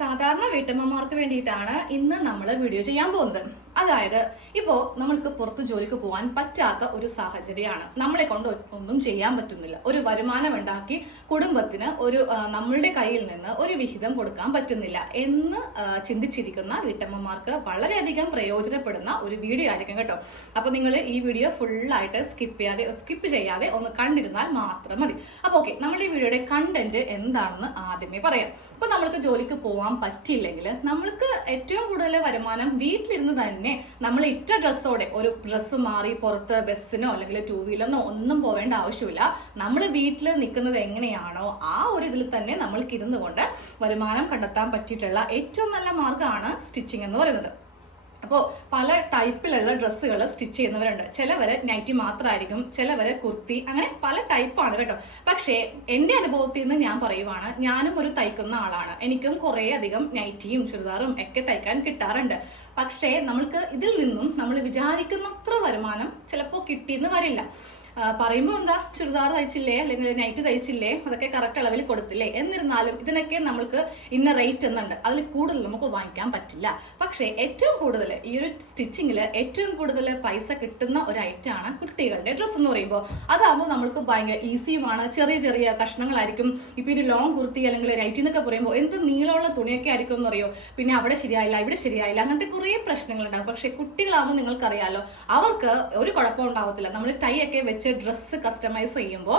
സാധാരണ വീട്ടമ്മമാർക്ക് വേണ്ടിയിട്ടാണ് ഇന്ന് നമ്മൾ വീഡിയോ ചെയ്യാൻ പോകുന്നത്. അതായത് ഇപ്പോൾ നമ്മൾക്ക് പുറത്ത് ജോലിക്ക് പോകാൻ പറ്റാത്ത ഒരു സാഹചര്യമാണ്. നമ്മളെ കൊണ്ട് ഒന്നും ചെയ്യാൻ പറ്റുന്നില്ല. ഒരു വരുമാനം ഉണ്ടാക്കി കുടുംബത്തിന് നമ്മളുടെ കയ്യിൽ നിന്ന് ഒരു വിഹിതം കൊടുക്കാൻ പറ്റുന്നില്ല എന്ന് ചിന്തിച്ചിരിക്കുന്ന വീട്ടമ്മമാർക്ക് വളരെയധികം പ്രയോജനപ്പെടുന്ന ഒരു വീഡിയോ ആയിരിക്കും കേട്ടോ. അപ്പോൾ നിങ്ങൾ ഈ വീഡിയോ ഫുള്ളായിട്ട് സ്കിപ്പ് ചെയ്യാതെ ഒന്ന് കണ്ടിരുന്നാൽ മാത്രം മതി. അപ്പോൾ ഓക്കെ, നമ്മൾ ഈ വീഡിയോയുടെ കണ്ടന്റ് എന്താണെന്ന് ആദ്യമേ പറയാം. ഇപ്പോൾ നമ്മൾക്ക് ജോലിക്ക് പോകാൻ പറ്റിയില്ലെങ്കിൽ നമ്മൾക്ക് ഏറ്റവും കൂടുതൽ വരുമാനം വീട്ടിലിരുന്ന് തന്നെ നമ്മൾ ഇറ്റ ഡ്രസ്സോടെ ഒരു ഡ്രസ്സ് മാറി പുറത്ത് ബസ്സിനോ അല്ലെങ്കിൽ ടൂ വീലറിനോ ഒന്നും പോവേണ്ട ആവശ്യമില്ല. നമ്മൾ വീട്ടിൽ നിൽക്കുന്നത് എങ്ങനെയാണോ ആ ഒരു ഇതിൽ തന്നെ നമ്മൾക്ക് ഇരുന്നു കൊണ്ട് വരുമാനം കണ്ടെത്താൻ പറ്റിയിട്ടുള്ള ഏറ്റവും നല്ല മാർഗ്ഗമാണ് സ്റ്റിച്ചിങ് എന്ന് പറയുന്നത്. അപ്പോൾ പല ടൈപ്പിലുള്ള ഡ്രസ്സുകൾ സ്റ്റിച്ച് ചെയ്യുന്നവരുണ്ട്. ചിലവരെ നൈറ്റി മാത്രമായിരിക്കും, ചിലവരെ കുർത്തി, അങ്ങനെ പല ടൈപ്പാണ് കേട്ടോ. പക്ഷേ എൻ്റെ അനുഭവത്തിൽ നിന്ന് ഞാൻ പറയുവാണ്, ഞാനും ഒരു തയ്ക്കുന്ന ആളാണ്. എനിക്കും കുറേ അധികം നൈറ്റിയും ചുരിദാറും ഒക്കെ തയ്ക്കാൻ കിട്ടാറുണ്ട്. പക്ഷേ നമ്മൾക്ക് ഇതിൽ നിന്നും നമ്മൾ വിചാരിക്കുന്നത്ര വരുമാനം ചിലപ്പോൾ കിട്ടിയെന്ന് വരില്ല. പറയുമ്പോൾ എന്താ, ചുരിദാർ തയ്ച്ചില്ലേ അല്ലെങ്കിൽ നൈറ്റ് തയ്ച്ചില്ലേ, അതൊക്കെ കറക്റ്റ് അളവിൽ കൊടുത്തില്ലേ, എന്നിരുന്നാലും ഇതിനൊക്കെ നമ്മൾക്ക് ഇന്ന റേറ്റ് എന്നുണ്ട്, അതിൽ കൂടുതൽ നമുക്ക് വാങ്ങിക്കാൻ പറ്റില്ല. പക്ഷേ ഏറ്റവും കൂടുതൽ ഈ ഒരു സ്റ്റിച്ചിങ്ങിൽ ഏറ്റവും കൂടുതൽ പൈസ കിട്ടുന്ന ഒരു ഐറ്റമാണ് കുട്ടികളുടെ ഡ്രസ്സ് എന്ന് പറയുമ്പോൾ. അതാകുമ്പോൾ നമ്മൾക്ക് ഭയങ്കര ഈസിയുമാണ്. ചെറിയ ചെറിയ കഷ്ണങ്ങളായിരിക്കും. ഇപ്പോൾ ഒരു ലോങ് കുർത്തി അല്ലെങ്കിൽ നൈറ്റി എന്നൊക്കെ പറയുമ്പോൾ എന്ത് നീളമുള്ള തുണിയൊക്കെ ആയിരിക്കും എന്ന് അറിയോ. പിന്നെ അവിടെ ശരിയായില്ല, ഇവിടെ ശരിയായില്ല, അങ്ങനത്തെ കുറേ പ്രശ്നങ്ങളുണ്ടാകും. പക്ഷേ കുട്ടികളാകുമ്പോൾ നിങ്ങൾക്കറിയാലോ, അവർക്ക് ഒരു കുഴപ്പം ഉണ്ടാവത്തില്ല. നമ്മൾ ടൈ ഒക്കെ വെച്ച് ഡ്രസ്സ് കസ്റ്റമൈസ് ചെയ്യുമ്പോൾ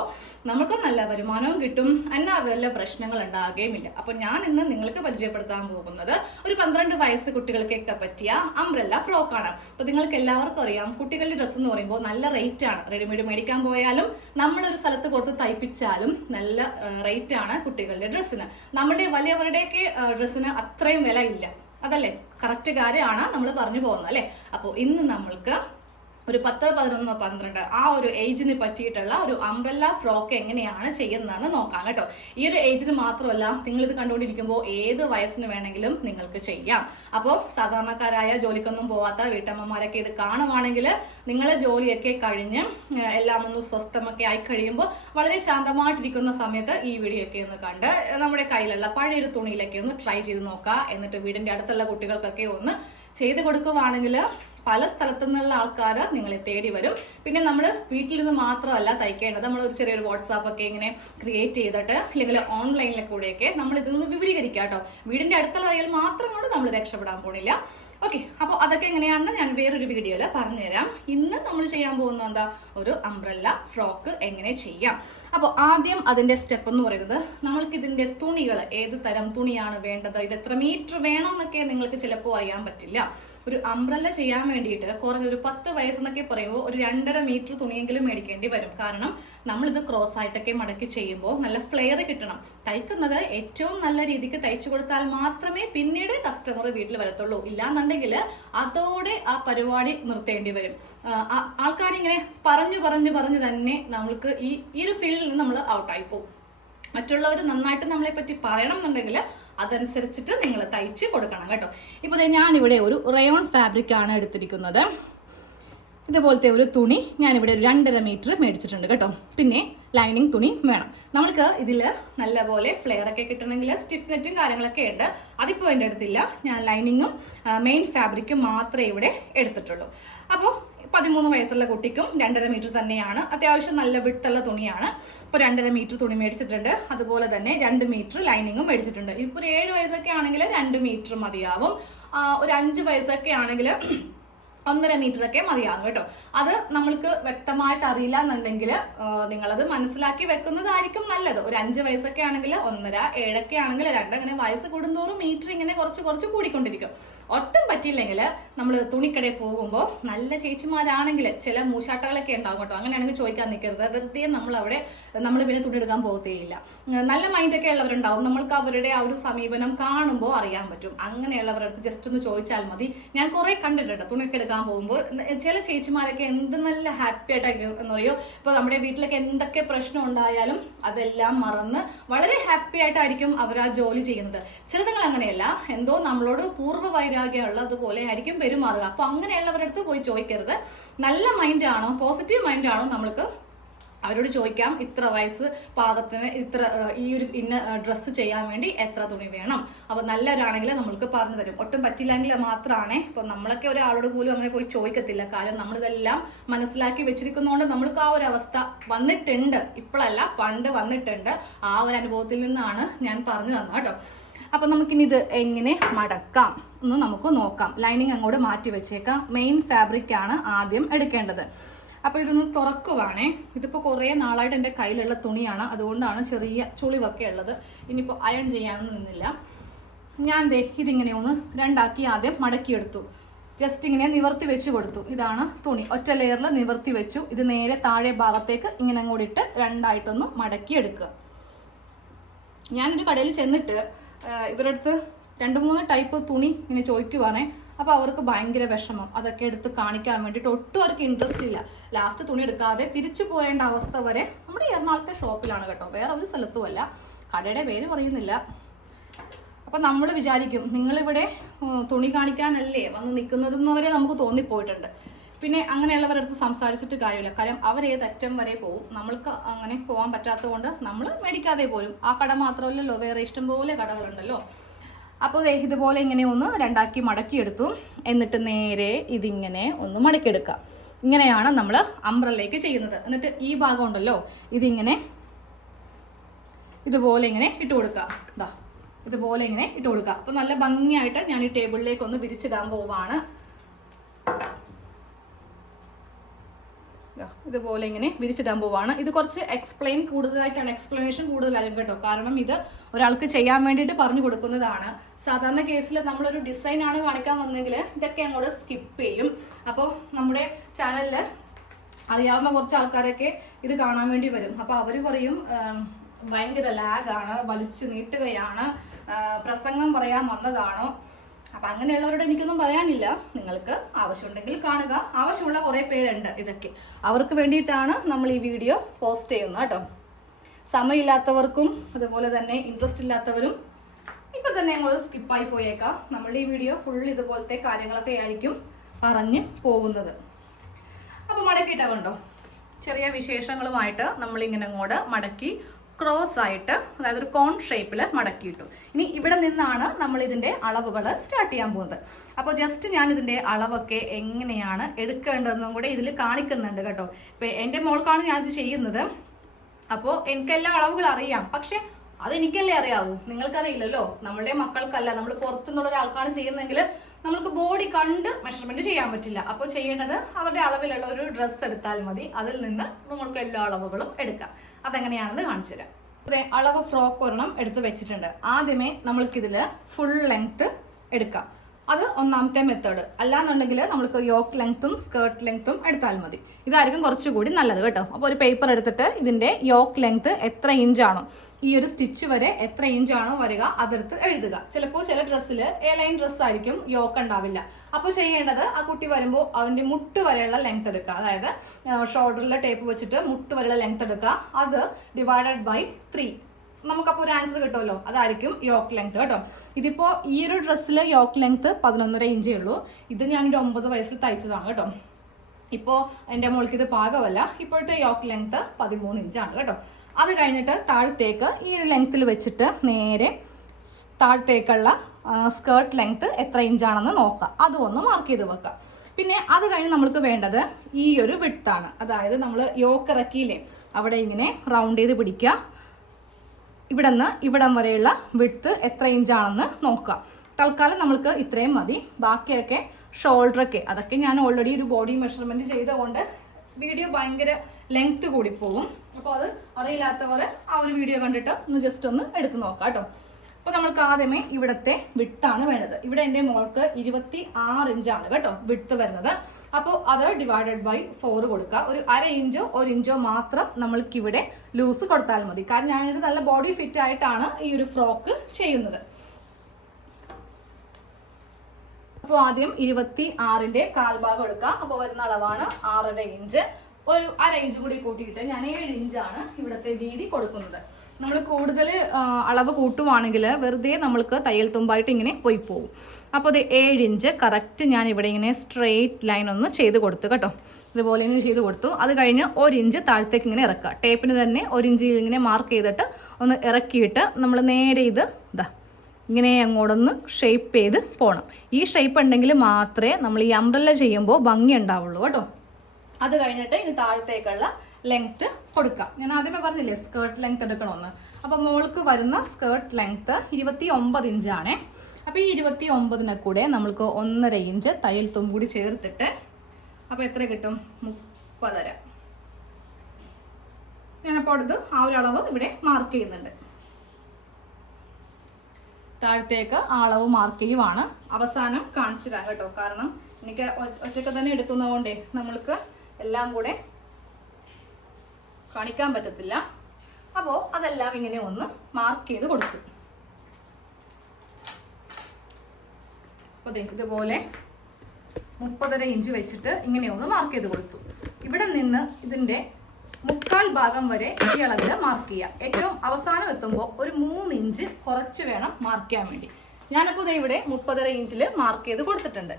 നമുക്ക് നല്ല വരുമാനവും കിട്ടും, എന്നാൽ വല്ല പ്രശ്നങ്ങൾ ഉണ്ടാകുകയുമില്ല. അപ്പോൾ ഞാൻ ഇന്ന് നിങ്ങൾക്ക് പരിചയപ്പെടുത്താൻ പോകുന്നത് ഒരു 12 വയസ്സ് കുട്ടികൾക്കൊക്കെ പറ്റിയ അംബ്രല്ല ഫ്രോക്കാണ്. അപ്പോൾ നിങ്ങൾക്ക് എല്ലാവർക്കും അറിയാം, കുട്ടികളുടെ ഡ്രസ്സ് എന്ന് പറയുമ്പോൾ നല്ല റേറ്റ് ആണ്. റെഡിമെയ്ഡ് മേടിക്കാൻ പോയാലും നമ്മളൊരു സ്ഥലത്ത് കൊടുത്ത് തയ്പ്പിച്ചാലും നല്ല റേറ്റ് ആണ് കുട്ടികളുടെ ഡ്രസ്സിന്. നമ്മളുടെ വലിയവരുടെയൊക്കെ ഡ്രസ്സിന് അത്രയും വില ഇല്ല. അതല്ലേ കറക്റ്റ് കാര്യമാണ് നമ്മൾ പറഞ്ഞു പോകുന്നത് അല്ലേ. അപ്പോൾ ഇന്ന് നമ്മൾക്ക് ഒരു 10, 11, 12 ആ ഒരു ഏജിന് പറ്റിയിട്ടുള്ള ഒരു അംബ്രല്ല ഫ്രോക്ക് എങ്ങനെയാണ് ചെയ്യുന്നതെന്ന് നോക്കാം കേട്ടോ. ഈ ഒരു ഏജിന് മാത്രമല്ല, നിങ്ങളിത് കണ്ടുകൊണ്ടിരിക്കുമ്പോൾ ഏത് വയസ്സിന് വേണമെങ്കിലും നിങ്ങൾക്ക് ചെയ്യാം. അപ്പോൾ സാധാരണക്കാരായ ജോലിക്കൊന്നും പോവാത്ത വീട്ടമ്മമാരൊക്കെ ഇത് കാണുവാണെങ്കിൽ നിങ്ങളെ ജോലിയൊക്കെ കഴിഞ്ഞ് എല്ലാം ഒന്ന് സ്വസ്ഥമൊക്കെ ആയി കഴിയുമ്പോൾ വളരെ ശാന്തമായിട്ടിരിക്കുന്ന സമയത്ത് ഈ വീഡിയോ ഒക്കെ ഒന്ന് കണ്ട് നമ്മുടെ കയ്യിലുള്ള പഴയൊരു തുണിയിലൊക്കെ ഒന്ന് ട്രൈ ചെയ്ത് നോക്കുക. എന്നിട്ട് വീടിൻ്റെ അടുത്തുള്ള കുട്ടികൾക്കൊക്കെ ഒന്ന് ചെയ്ത് കൊടുക്കുവാണെങ്കിൽ പല സ്ഥലത്തു നിന്നുള്ള ആൾക്കാർ നിങ്ങളെ തേടി വരും. പിന്നെ നമ്മൾ വീട്ടിലിരുന്ന് മാത്രമല്ല തയ്ക്കേണ്ടത്, നമ്മൾ ഒരു ചെറിയൊരു വാട്സാപ്പ് ഒക്കെ ഇങ്ങനെ ക്രിയേറ്റ് ചെയ്തിട്ട് അല്ലെങ്കിൽ ഓൺലൈനിലെ കൂടെയൊക്കെ നമ്മൾ ഇതൊന്ന് വിപുലീകരിക്കുക കേട്ടോ. വീടിൻ്റെ അടുത്തുള്ള തയ്യൽ മാത്രം കൊണ്ട് നമ്മൾ രക്ഷപ്പെടാൻ പോണില്ല. ഓക്കെ, അപ്പോൾ അതൊക്കെ എങ്ങനെയാണെന്ന് ഞാൻ വേറൊരു വീഡിയോയിൽ പറഞ്ഞുതരാം. ഇന്ന് നമ്മൾ ചെയ്യാൻ പോകുന്നത് എന്താ, ഒരു അംബ്രല്ല ഫ്രോക്ക് എങ്ങനെ ചെയ്യാം. അപ്പോൾ ആദ്യം അതിൻ്റെ സ്റ്റെപ്പ് എന്ന് പറയുന്നത്, നമ്മൾക്ക് ഇതിൻ്റെ തുണികൾ ഏത് തരം തുണിയാണ് വേണ്ടത്, ഇത് എത്ര മീറ്റർ വേണമെന്നൊക്കെ നിങ്ങൾക്ക് ചിലപ്പോൾ അറിയാൻ പറ്റില്ല. ഒരു അംബ്രല്ല ചെയ്യാൻ വേണ്ടിയിട്ട് കുറഞ്ഞൊരു 10 വയസ്സെന്നൊക്കെ പറയുമ്പോൾ ഒരു 2.5 മീറ്റർ തുണിയെങ്കിലും മേടിക്കേണ്ടി വരും. കാരണം നമ്മളിത് ക്രോസ് ആയിട്ടൊക്കെ മടക്കി ചെയ്യുമ്പോൾ നല്ല ഫ്ലെയർ കിട്ടണം. തയ്ക്കുന്നത് ഏറ്റവും നല്ല രീതിക്ക് തയ്ച്ചു കൊടുത്താൽ മാത്രമേ പിന്നീട് കസ്റ്റമർ വീട്ടിൽ വരത്തുള്ളൂ. ഇല്ലാന്നുണ്ടെങ്കിൽ അതോടെ ആ പരിപാടി നിർത്തേണ്ടി വരും. ആൾക്കാരിങ്ങനെ പറഞ്ഞു തന്നെ നമ്മൾക്ക് ഈ ഒരു ഫീൽഡിൽ നിന്ന് നമ്മൾ ഔട്ടായി പോകും. മറ്റുള്ളവർ നന്നായിട്ട് നമ്മളെ പറ്റി പറയണം എന്നുണ്ടെങ്കിൽ അതനുസരിച്ചിട്ട് നിങ്ങൾ തയ്ച്ച് കൊടുക്കണം കേട്ടോ. ഇപ്പോൾ ഞാനിവിടെ ഒരു റയോൺ ഫാബ്രിക് ആണ് എടുത്തിരിക്കുന്നത്. ഇതുപോലത്തെ ഒരു തുണി ഞാനിവിടെ ഒരു 2.5 മീറ്റർ മേടിച്ചിട്ടുണ്ട് കേട്ടോ. പിന്നെ ലൈനിങ് തുണി വേണം. നമ്മൾക്ക് ഇതിൽ നല്ലപോലെ ഫ്ലെയർ ഒക്കെ കിട്ടണമെങ്കിൽ സ്റ്റിഫ് നെറ്റും കാര്യങ്ങളൊക്കെ ഉണ്ട്. അതിപ്പോൾ എൻ്റെ അടുത്തില്ല. ഞാൻ ലൈനിങ്ങും മെയിൻ ഫാബ്രിക്കും മാത്രമേ ഇവിടെ എടുത്തിട്ടുള്ളൂ. അപ്പോൾ 13 വയസ്സുള്ള കുട്ടിക്കും 2.5 മീറ്റർ തന്നെയാണ്. അത്യാവശ്യം നല്ല വിട്ടുള്ള തുണിയാണ്. ഇപ്പോൾ 2.5 മീറ്റർ തുണി മേടിച്ചിട്ടുണ്ട്. അതുപോലെ തന്നെ 2 മീറ്റർ ലൈനിങ്ങും മേടിച്ചിട്ടുണ്ട്. ഇപ്പോൾ ഒരു 7 വയസ്സൊക്കെ ആണെങ്കിൽ 2 മീറ്റർ മതിയാവും. ഒരു 5 വയസ്സൊക്കെ ആണെങ്കിൽ 1.5 മീറ്റർ ഒക്കെ മതിയാകും കേട്ടോ. അത് നമ്മൾക്ക് വ്യക്തമായിട്ട് അറിയില്ല എന്നുണ്ടെങ്കിൽ നിങ്ങളത് മനസ്സിലാക്കി വെക്കുന്നതായിരിക്കും നല്ലത്. ഒരു 5 വയസ്സൊക്കെ ആണെങ്കിൽ 1.5, 7 ആണെങ്കിൽ 2, അങ്ങനെ വയസ്സ് കൂടുന്തോറും മീറ്റർ ഇങ്ങനെ കുറച്ച് കൂടിക്കൊണ്ടിരിക്കും. ഒട്ടും പറ്റിയില്ലെങ്കിൽ നമ്മൾ തുണിക്കടയിൽ പോകുമ്പോൾ നല്ല ചേച്ചിമാരാണെങ്കിൽ ചില മൂശാട്ടകളൊക്കെ ഉണ്ടാകും കേട്ടോ. അങ്ങനെയാണെങ്കിൽ ചോദിക്കാൻ നിൽക്കരുത്. വെറുതെ നമ്മൾ പിന്നെ തുണി എടുക്കാൻ പോകത്തേയില്ല. നല്ല മൈൻഡൊക്കെ ഉള്ളവരുണ്ടാവും. നമ്മൾക്ക് അവരുടെ ആ ഒരു സമീപനം കാണുമ്പോൾ അറിയാൻ പറ്റും. അങ്ങനെയുള്ളവരുടെ അടുത്ത് ജസ്റ്റ് ഒന്ന് ചോദിച്ചാൽ മതി. ഞാൻ കുറേ കണ്ടിട്ടുണ്ട് തുണിയൊക്കെ എടുക്കാൻ പോകുമ്പോൾ ചില ചേച്ചിമാരൊക്കെ എന്ത് നല്ല ഹാപ്പി ആയിട്ടൊക്കെ എന്ന് പറയുമോ. ഇപ്പോൾ നമ്മുടെ വീട്ടിലൊക്കെ എന്തൊക്കെ പ്രശ്നം ഉണ്ടായാലും അതെല്ലാം മറന്ന് വളരെ ഹാപ്പി ആയിട്ടായിരിക്കും അവർ ആ ജോലി ചെയ്യുന്നത്. ചിലതുങ്ങൾ അങ്ങനെയല്ല, എന്തോ നമ്മളോട് ഉള്ളതുപോലെ ആയിരിക്കും പെരുമാറുക. അപ്പോൾ അങ്ങനെയുള്ളവരുടെ അടുത്ത് പോയി ചോദിക്കരുത്. നല്ല മൈൻഡാണോ, പോസിറ്റീവ് മൈൻഡാണോ നമ്മൾക്ക് അവരോട് ചോദിക്കാം ഇത്ര വയസ്സ് പാകത്തിന് ഇത്ര ഈ ഒരു ഇന്ന ഡ്രസ്സ് ചെയ്യാൻ വേണ്ടി എത്ര തുണി വേണം. അപ്പോൾ നല്ലവരാണെങ്കിൽ നമ്മൾക്ക് പറഞ്ഞു തരും. ഒട്ടും പറ്റില്ലെങ്കിൽ മാത്രമാണ്. ഇപ്പോൾ നമ്മളൊക്കെ ഒരാളോട് പോലും അങ്ങനെ പോയി ചോദിക്കത്തില്ല. കാരണം നമ്മളിതെല്ലാം മനസ്സിലാക്കി വെച്ചിരിക്കുന്നതുകൊണ്ട് നമ്മൾക്ക് ആ ഒരു അവസ്ഥ വന്നിട്ടുണ്ട്. ഇപ്പോഴല്ല, പണ്ട് വന്നിട്ടുണ്ട്. ആ ഒരു അനുഭവത്തിൽ നിന്നാണ് ഞാൻ പറഞ്ഞു തന്നത് കേട്ടോ. അപ്പം നമുക്കിനി ഇത് എങ്ങനെ മടക്കാം എന്ന് നമുക്ക് നോക്കാം. ലൈനിങ് അങ്ങോട്ട് മാറ്റി വെച്ചേക്കാം. മെയിൻ ഫാബ്രിക് ആണ് ആദ്യം എടുക്കേണ്ടത്. അപ്പോൾ ഇതൊന്ന് തുറക്കുവാണേ. ഇതിപ്പോൾ കുറേ നാളായിട്ട് എൻ്റെ കയ്യിലുള്ള തുണിയാണ്, അതുകൊണ്ടാണ് ചെറിയ ചുളിവൊക്കെ ഉള്ളത്. ഇനിയിപ്പോൾ അയൺ ചെയ്യാനൊന്നും നിന്നില്ല. ഞാൻ ഇതിങ്ങനെ ഒന്ന് രണ്ടാക്കി ആദ്യം മടക്കിയെടുത്തു. ജസ്റ്റ് ഇങ്ങനെ നിവർത്തി വെച്ച് കൊടുത്തു. ഇതാണ് തുണി, ഒറ്റ ലെയറിൽ നിവർത്തി വെച്ചു. ഇത് നേരെ താഴെ ഭാഗത്തേക്ക് ഇങ്ങനെ അങ്ങോട്ട് ഇട്ട് രണ്ടായിട്ടൊന്ന് മടക്കിയെടുക്കുക. ഞാനൊരു കടയിൽ ചെന്നിട്ട് ഇവരുടെ അടുത്ത് 2-3 ടൈപ്പ് തുണി ഇങ്ങനെ ചോദിക്കുവാണേ. അപ്പോൾ അവർക്ക് ഭയങ്കര വിഷമം. അതൊക്കെ എടുത്ത് കാണിക്കാൻ വേണ്ടിയിട്ട് ഒട്ടും അവർക്ക് ഇൻട്രസ്റ്റ് ഇല്ല. ലാസ്റ്റ് തുണി എടുക്കാതെ തിരിച്ചു പോരേണ്ട അവസ്ഥ വരെ നമ്മുടെ എറണാകുളത്തെ ഷോപ്പിലാണ് കേട്ടോ, വേറെ ഒരു സ്ഥലത്തും അല്ല. കടയുടെ പേര് പറയുന്നില്ല. അപ്പം നമ്മൾ വിചാരിക്കും നിങ്ങളിവിടെ തുണി കാണിക്കാനല്ലേ വന്ന് നിൽക്കുന്നതെന്ന് വരെ നമുക്ക് തോന്നിപ്പോയിട്ടുണ്ട്. പിന്നെ അങ്ങനെയുള്ളവരുടെ അടുത്ത് സംസാരിച്ചിട്ട് കാര്യമില്ല. കാര്യം അവരേത് അറ്റം വരെ പോകും. നമ്മൾക്ക് അങ്ങനെ പോകാൻ പറ്റാത്തത് കൊണ്ട് നമ്മൾ മേടിക്കാതെ പോരും. ആ കട മാത്രമല്ലല്ലോ, വേറെ ഇഷ്ടംപോലെ കടകളുണ്ടല്ലോ. അപ്പോൾ ഇതുപോലെ ഇങ്ങനെ ഒന്ന് രണ്ടാക്കി മടക്കിയെടുത്തു. എന്നിട്ട് നേരെ ഇതിങ്ങനെ ഒന്ന് മടക്കിയെടുക്കുക. ഇങ്ങനെയാണ് നമ്മൾ അംബ്രല്ലയ്ക്ക് ചെയ്യുന്നത്. എന്നിട്ട് ഈ ഭാഗം ഉണ്ടല്ലോ, ഇതിങ്ങനെ ഇതുപോലെ ഇങ്ങനെ ഇട്ട് കൊടുക്കുക. ഇതാ ഇതുപോലെ ഇങ്ങനെ ഇട്ട് കൊടുക്കുക. അപ്പോൾ നല്ല ഭംഗിയായിട്ട് ഞാൻ ഈ ടേബിളിലേക്ക് ഒന്ന് വിരിച്ചിടാൻ പോവാണ്. ഇതുപോലെ ഇങ്ങനെ വിരിച്ചിടാൻ പോവാണ്. ഇത് കുറച്ച് എക്സ്പ്ലനേഷൻ കൂടുതലായിരിക്കും കേട്ടോ. കാരണം ഇത് ഒരാൾക്ക് ചെയ്യാൻ വേണ്ടിയിട്ട് പറഞ്ഞു കൊടുക്കുന്നതാണ്. സാധാരണ കേസിൽ നമ്മളൊരു ഡിസൈൻ ആണ് കാണിക്കാൻ വന്നെങ്കിൽ ഇതൊക്കെ അങ്ങോട്ട് സ്കിപ്പ് ചെയ്യും. അപ്പോൾ നമ്മുടെ ചാനലിൽ അറിയാവുന്ന കുറച്ച് ആൾക്കാരൊക്കെ ഇത് കാണാൻ വേണ്ടി വരും. അപ്പോൾ അവർ പറയും ഭയങ്കര ലാഗാണ്, വലിച്ചു നീട്ടുകയാണ്, പ്രസംഗം പറയാൻ വന്നതാണോ. അപ്പം അങ്ങനെയുള്ളവരോട് എനിക്കൊന്നും പറയാനില്ല. നിങ്ങൾക്ക് ആവശ്യമുണ്ടെങ്കിൽ കാണുക. ആവശ്യമുള്ള കുറേ പേരുണ്ട് ഇതൊക്കെ. അവർക്ക് വേണ്ടിയിട്ടാണ് നമ്മൾ ഈ വീഡിയോ പോസ്റ്റ് ചെയ്യുന്നത് കേട്ടോ. സമയമില്ലാത്തവർക്കും അതുപോലെ തന്നെ ഇൻട്രസ്റ്റ് ഇല്ലാത്തവരും ഇപ്പം തന്നെ ഞങ്ങൾ സ്കിപ്പായി പോയേക്കാം. നമ്മൾ ഈ വീഡിയോ ഫുൾ ഇതുപോലത്തെ കാര്യങ്ങളൊക്കെ ആയിരിക്കും പറഞ്ഞ് പോകുന്നത്. അപ്പോൾ മടക്കിയിട്ടാ കണ്ടോ, ചെറിയ വിശേഷങ്ങളുമായിട്ട് നമ്മളിങ്ങനെ അങ്ങോട്ട് മടക്കി ക്രോസ് ആയിട്ട്, അതായത് ഒരു കോൺ ഷേപ്പിൽ മടക്കിയിട്ടു. ഇനി ഇവിടെ നിന്നാണ് നമ്മൾ ഇതിൻ്റെ അളവുകൾ സ്റ്റാർട്ട് ചെയ്യാൻ പോകുന്നത്. അപ്പോൾ ജസ്റ്റ് ഞാൻ ഇതിൻ്റെ അളവൊക്കെ എങ്ങനെയാണ് എടുക്കേണ്ടതെന്നും കൂടെ ഇതിൽ കാണിക്കുന്നുണ്ട് കേട്ടോ. ഇപ്പം എൻ്റെ മോൾക്കാണ് ഞാനിത് ചെയ്യുന്നത്. അപ്പോൾ എനിക്കെല്ലാ അളവുകൾ അറിയാം, പക്ഷെ അതെനിക്കല്ലേ അറിയാവൂ, നിങ്ങൾക്കറിയില്ലല്ലോ. നമ്മളുടെ മക്കൾക്കല്ല, നമ്മൾ പുറത്തുനിന്നുള്ള ഒരാൾക്കാണ് ചെയ്യുന്നതെങ്കിൽ നമുക്ക് ബോഡി കണ്ട് മെഷർമെൻറ്റ് ചെയ്യാൻ പറ്റില്ല. അപ്പോൾ ചെയ്യേണ്ടത് അവരുടെ അളവിലുള്ള ഒരു ഡ്രസ്സ് എടുത്താൽ മതി. അതിൽ നിന്ന് നമ്മൾക്ക് എല്ലാ അളവുകളും എടുക്കാം. അതെങ്ങനെയാണെന്ന് കാണിച്ചു തരാം. അതെ, അളവ് ഫ്രോക്ക് ഒരെണ്ണം എടുത്ത് വെച്ചിട്ടുണ്ട്. ആദ്യമേ നമ്മൾക്കിതിൽ ഫുൾ ലെങ്ത്ത് എടുക്കാം. അത് ഒന്നാമത്തെ മെത്തേഡ്. അല്ലാന്നുണ്ടെങ്കിൽ നമുക്ക് യോക്ക് ലെങ്ത്തും സ്കേർട്ട് ലെങ്ത്തും എടുത്താൽ മതി. ഇതായിരിക്കും കുറച്ചുകൂടി നല്ലത് കേട്ടോ. അപ്പോൾ ഒരു പേപ്പർ എടുത്തിട്ട് ഇതിൻ്റെ യോക്ക് ലെങ്ത്ത് എത്ര ഇഞ്ചാണോ, ഈ ഒരു സ്റ്റിച്ച് വരെ എത്ര ഇഞ്ചാണോ വരിക അതെടുത്ത് എഴുതുക. ചിലപ്പോൾ ചില ഡ്രസ്സിൽ എ ലൈൻ ഡ്രസ്സായിരിക്കും, യോക്ക് ഉണ്ടാവില്ല. അപ്പോൾ ചെയ്യേണ്ടത് ആ കുട്ടി വരുമ്പോൾ അവൻ്റെ മുട്ട് വരെയുള്ള ലെങ്ത് എടുക്കുക. അതായത് ഷോൾഡറിലെ ടേപ്പ് വെച്ചിട്ട് മുട്ട് വരെയുള്ള ലെങ്ത് എടുക്കുക. അത് ഡിവൈഡഡ് ബൈ 3. നമുക്കപ്പോൾ ഒരു ആൻസർ കിട്ടുമല്ലോ. അതായിരിക്കും യോക്ക് ലെങ്ത് കേട്ടോ. ഇതിപ്പോൾ ഈ ഒരു ഡ്രസ്സിൽ യോക്ക് ലെങ്ത് 11.5 ഇഞ്ചേ ഉള്ളൂ. ഇത് ഞാനൊരു 9 വയസ്സിൽ തയ്ച്ചതാണ് കേട്ടോ. ഇപ്പോൾ എൻ്റെ മോൾക്ക് ഇത് പാകമല്ല. ഇപ്പോഴത്തെ യോക്ക് ലെങ്ത് 13 ഇഞ്ചാണ് കേട്ടോ. അത് കഴിഞ്ഞിട്ട് താഴത്തേക്ക് ഈ ഒരു ലെങ്ത്തിൽ വെച്ചിട്ട് നേരെ താഴത്തേക്കുള്ള സ്കേർട്ട് ലെങ്ത് എത്ര ഇഞ്ചാണെന്ന് നോക്കാം. അതും ഒന്ന് മാർക്ക് ചെയ്ത് വെക്കാം. പിന്നെ അത് കഴിഞ്ഞ് നമ്മൾക്ക് വേണ്ടത് ഈ ഒരു വിഡ്ത്താണ്. അതായത് നമ്മൾ യോക്ക് ഇറക്കിയില്ലേ, അവിടെ ഇങ്ങനെ റൗണ്ട് ചെയ്ത് പിടിക്കുക. ഇവിടെ നിന്ന് ഇവിടം വരെയുള്ള വിഡ്ത്ത് എത്ര ഇഞ്ചാണെന്ന് നോക്കാം. തൽക്കാലം നമ്മൾക്ക് ഇത്രയും മതി. ബാക്കിയൊക്കെ ഷോൾഡറൊക്കെ അതൊക്കെ ഞാൻ ഓൾറെഡി ഒരു ബോഡി മെഷർമെൻറ്റ് ചെയ്തുകൊണ്ട് വീഡിയോ ഭയങ്കര ലെങ്ത്ത് കൂടി പോകും. അപ്പോൾ അത് അറിയില്ലാത്തവർ ആ ഒരു വീഡിയോ കണ്ടിട്ട് ഒന്ന് ജസ്റ്റ് ഒന്ന് എടുത്ത് നോക്കാം കേട്ടോ. അപ്പോൾ നമ്മൾക്ക് ആദ്യമേ ഇവിടുത്തെ വിഡ്ത്താണ് വേണ്ടത്. ഇവിടെ എൻ്റെ മോൾക്ക് 26 ഇഞ്ചാണ് കേട്ടോ വിഡ്ത്ത് വരുന്നത്. അപ്പോൾ അത് ഡിവൈഡഡ് ബൈ 4 കൊടുക്കുക. ഒരു 1/2 ഇഞ്ചോ 1 ഇഞ്ചോ മാത്രം നമ്മൾക്കിവിടെ ലൂസ് കൊടുത്താൽ മതി. കാരണം ഞാനിത് നല്ല ബോഡി ഫിറ്റ് ആയിട്ടാണ് ഈ ഒരു ഫ്രോക്ക് ചെയ്യുന്നത്. അപ്പോൾ ആദ്യം 26ന്റെ കാൽഭാഗം എടുക്കുക. അപ്പോൾ വരുന്ന അളവാണ് 6.5 ഇഞ്ച്. ഒരു 1/2 ഇഞ്ച് കൂടി കൂട്ടിയിട്ട് ഞാൻ 7 ഇഞ്ചാണ് ഇവിടുത്തെ വീതി കൊടുക്കുന്നത്. നമ്മൾ കൂടുതൽ അളവ് കൂട്ടുവാണെങ്കിൽ വെറുതെ നമ്മൾക്ക് തയ്യൽ തുമ്പായിട്ട് ഇങ്ങനെ പോയി പോകും. അപ്പോൾ അത് 7 ഇഞ്ച് കറക്റ്റ് ഞാൻ ഇവിടെ ഇങ്ങനെ സ്ട്രെയിറ്റ് ലൈൻ ഒന്ന് ചെയ്ത് കൊടുത്തു കേട്ടോ. ഇതുപോലെ ഇങ്ങനെ ചെയ്ത് കൊടുത്തു. അത് കഴിഞ്ഞ് 1 ഇഞ്ച് താഴത്തേക്ക് ഇങ്ങനെ ഇറക്കുക. ടേപ്പിന് തന്നെ 1 ഇഞ്ച് ഇങ്ങനെ മാർക്ക് ചെയ്തിട്ട് ഒന്ന് ഇറക്കിയിട്ട് നമ്മൾ നേരെ ഇതാ ഇങ്ങനെ അങ്ങോട്ടൊന്ന് ഷേപ്പ് ചെയ്ത് പോകണം. ഈ ഷേപ്പ് ഉണ്ടെങ്കിൽ മാത്രമേ നമ്മൾ ഈ അംബ്രല്ല ചെയ്യുമ്പോൾ ഭംഗി ഉണ്ടാവുള്ളൂ കേട്ടോ. അത് കഴിഞ്ഞിട്ട് ഇനി താഴത്തേക്കുള്ള ലെങ്ത്ത് കൊടുക്കാം. ഞാൻ ആദ്യമേ പറഞ്ഞില്ലേ സ്കേർട്ട് ലെങ്ത്ത് എടുക്കണമെന്ന്. അപ്പോൾ മോൾക്ക് വരുന്ന സ്കേർട്ട് ലെങ്ത്ത് 29 ഇഞ്ചാണേ. അപ്പോൾ ഈ 29നെ കൂടെ നമ്മൾക്ക് 1.5 ഇഞ്ച് തയ്യൽ തുമ്പ് കൂടി ചേർത്തിട്ട് അപ്പോൾ എത്ര കിട്ടും? 30.5. ഞാനപ്പോൾ അടുത്ത് ആ ഒരു അളവ് ഇവിടെ മാർക്ക് ചെയ്യുന്നുണ്ട്. താഴത്തേക്ക് ആ അളവ് മാർക്ക് ചെയ്യുവാണ്. അവസാനം കാണിച്ചു തരാം കേട്ടോ. കാരണം എനിക്ക് ഒറ്റയ്ക്ക് തന്നെ എടുക്കുന്നതുകൊണ്ടേ നമ്മൾക്ക് എല്ലാം കൂടെ കാണിക്കാൻ പറ്റത്തില്ല. അപ്പോൾ അതെല്ലാം ഇങ്ങനെ ഒന്ന് മാർക്ക് ചെയ്ത് കൊടുത്തു. അപ്പോൾ ഇതുപോലെ 30.5 ഇഞ്ച് വെച്ചിട്ട് ഇങ്ങനെ ഒന്ന് മാർക്ക് ചെയ്ത് കൊടുത്തു. ഇവിടെ നിന്ന് ഇതിൻ്റെ 1/4 ഭാഗം വരെ ഈ അളവിൽ മാർക്ക് ചെയ്യാം. ഏറ്റവും അവസാനം എത്തുമ്പോൾ ഒരു 3 ഇഞ്ച് കുറച്ച് വേണം മാർക്ക് ചെയ്യാൻ വേണ്ടി. ഞാനിപ്പോൾ ഇവിടെ 30.5 ഇഞ്ചിൽ മാർക്ക് ചെയ്ത് കൊടുത്തിട്ടുണ്ട്.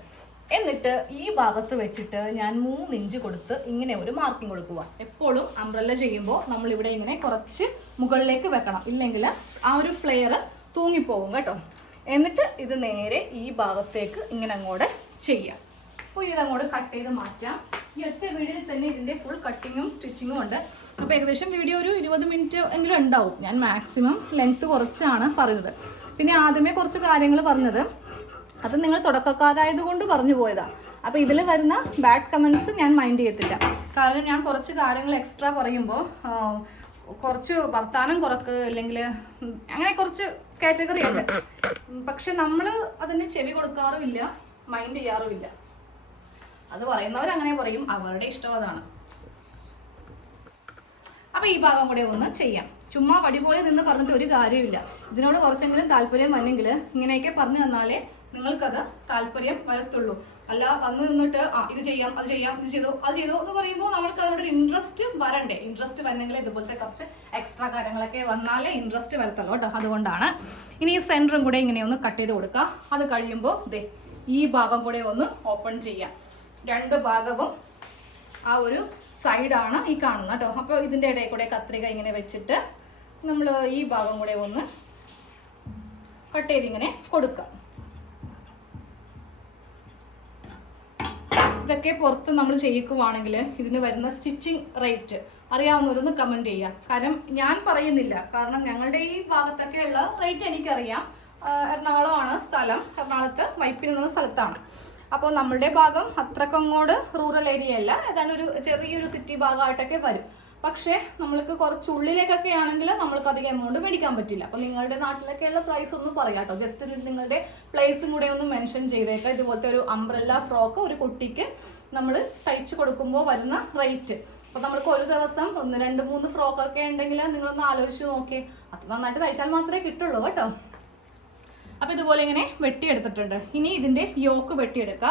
എന്നിട്ട് ഈ ഭാഗത്ത് വെച്ചിട്ട് ഞാൻ 3 ഇഞ്ച് കൊടുത്ത് ഇങ്ങനെ ഒരു മാർക്കിംഗ് കൊടുക്കുക. എപ്പോഴും അംബ്രല്ല ചെയ്യുമ്പോൾ നമ്മളിവിടെ ഇങ്ങനെ കുറച്ച് മുകളിലേക്ക് വെക്കണം, ഇല്ലെങ്കിൽ ആ ഒരു ഫ്ലെയർ തൂങ്ങിപ്പോകും കേട്ടോ. എന്നിട്ട് ഇത് നേരെ ഈ ഭാഗത്തേക്ക് ഇങ്ങനെ അങ്ങോട്ട് ചെയ്യാം. അപ്പോൾ ഇതങ്ങോട്ട് കട്ട് ചെയ്ത് മാറ്റാം. ഈ ഒറ്റ വീഡിയോയിൽ തന്നെ ഇതിൻ്റെ ഫുൾ കട്ടിങ്ങും സ്റ്റിച്ചിങ്ങും ഉണ്ട്. അപ്പോൾ ഏകദേശം വീഡിയോ ഒരു 20 മിനിറ്റ് എങ്കിലും ഉണ്ടാവും. ഞാൻ മാക്സിമം ലെങ്ത്ത് കുറച്ചാണ് പറയുന്നത്. പിന്നെ ആദ്യമേ കുറച്ച് കാര്യങ്ങൾ പറഞ്ഞത് അത് നിങ്ങൾ തുടക്കക്കാരായതുകൊണ്ട് പറഞ്ഞു പോയതാണ്. അപ്പോൾ ഇതിൽ വരുന്ന ബാഡ് കമൻസ് ഞാൻ മൈൻഡ് ചെയ്യത്തില്ല. കാരണം ഞാൻ കുറച്ച് കാര്യങ്ങൾ എക്സ്ട്രാ പറയുമ്പോൾ കുറച്ച് വർത്താനം കുറക്ക് അല്ലെങ്കിൽ അങ്ങനെ കുറച്ച് കാറ്റഗറി ഉണ്ട്. പക്ഷെ നമ്മൾ അതിന് ചെവി കൊടുക്കാറുമില്ല, മൈൻഡ് ചെയ്യാറുമില്ല. അത് പറയുന്നവരങ്ങനെ പറയും, അവരുടെ ഇഷ്ടം അതാണ്. അപ്പോൾ ഈ ഭാഗം കൂടെ ഒന്ന് ചെയ്യാം. ചുമ്മാ വടി പോലെ നിന്ന് പറഞ്ഞിട്ട് ഒരു കാര്യമില്ല. ഇതിനോട് കുറച്ചെങ്കിലും താല്പര്യം വന്നെങ്കിൽ ഇങ്ങനെയൊക്കെ പറഞ്ഞു തന്നാലേ നിങ്ങൾക്കത് താല്പര്യം വരത്തുള്ളൂ. അല്ല വന്ന് നിന്നിട്ട് ഇത് ചെയ്യാം, അത് ചെയ്യാം, ഇത് ചെയ്തോ, അത് ചെയ്തോ എന്ന് പറയുമ്പോൾ നമ്മൾക്ക് അതിനോട് ഇൻട്രസ്റ്റ് വരണ്ടേ. ഇൻട്രസ്റ്റ് വരണമെങ്കിൽ ഇതുപോലത്തെ കുറച്ച് എക്സ്ട്രാ കാര്യങ്ങളൊക്കെ വന്നാലേ ഇൻട്രസ്റ്റ് വരത്തുള്ളൂ കേട്ടോ. അതുകൊണ്ടാണ്. ഇനി ഈ സെൻറ്ററും കൂടെ ഇങ്ങനെ ഒന്ന് കട്ട് ചെയ്ത് കൊടുക്കുക. അത് കഴിയുമ്പോൾ ഈ ഭാഗം കൂടെ ഒന്ന് ഓപ്പൺ ചെയ്യാം. 2 ഭാഗവും ആ ഒരു സൈഡാണ് ഈ കാണുന്നത് കേട്ടോ. അപ്പോൾ ഇതിൻ്റെ ഇടയിൽ കൂടെ കത്രിക ഇങ്ങനെ വെച്ചിട്ട് നമ്മൾ ഈ ഭാഗം കൂടെ ഒന്ന് കട്ട് ചെയ്ത് ഇങ്ങനെ കൊടുക്കാം. ഇതൊക്കെ പുറത്ത് നമ്മൾ ചെയ്യിക്കുവാണെങ്കിൽ ഇതിന് വരുന്ന സ്റ്റിച്ചിങ് റേറ്റ് അറിയാവുന്നവരൊന്ന് കമൻറ്റ് ചെയ്യാം. കാരണം ഞാൻ പറയുന്നില്ല, കാരണം ഞങ്ങളുടെ ഈ ഭാഗത്തൊക്കെയുള്ള റേറ്റ് എനിക്കറിയാം. എറണാകുളമാണ് സ്ഥലം. എറണാകുളത്ത് വൈപ്പിൽ എന്ന സ്ഥലത്താണ്. അപ്പോൾ നമ്മളുടെ ഭാഗം അത്രക്കങ്ങോട് റൂറൽ ഏരിയ അല്ല, ഏതാണ്ട് ഒരു ചെറിയൊരു സിറ്റി ഭാഗമായിട്ടൊക്കെ വരും. പക്ഷേ നമ്മൾക്ക് കുറച്ച് ഉള്ളിലേക്കൊക്കെ ആണെങ്കിൽ നമ്മൾക്ക് അധികം എമൗണ്ട് മേടിക്കാൻ പറ്റില്ല. അപ്പോൾ നിങ്ങളുടെ നാട്ടിലൊക്കെയുള്ള പ്രൈസ് ഒന്ന് പറയാം കേട്ടോ. ജസ്റ്റ് നിങ്ങളുടെ പ്ലേസും കൂടെ ഒന്ന് മെൻഷൻ ചെയ്തേക്കാം. ഇതുപോലത്തെ ഒരു അംബ്രല്ല ഫ്രോക്ക് ഒരു കുട്ടിക്ക് നമ്മൾ തയ്ച്ച് കൊടുക്കുമ്പോൾ വരുന്ന റേറ്റ്. അപ്പോൾ നമ്മൾക്ക് ഒരു ദിവസം 1, 2, 3 ഫ്രോക്കൊക്കെ ഉണ്ടെങ്കിൽ നിങ്ങളൊന്ന് ആലോചിച്ച് നോക്കി. അത് നന്നായിട്ട് തയ്ച്ചാൽ മാത്രമേ കിട്ടുള്ളൂ കേട്ടോ. അപ്പോൾ ഇതുപോലെ ഇങ്ങനെ വെട്ടിയെടുത്തിട്ടുണ്ട്. ഇനി ഇതിൻ്റെ യോക്ക് വെട്ടിയെടുക്കുക.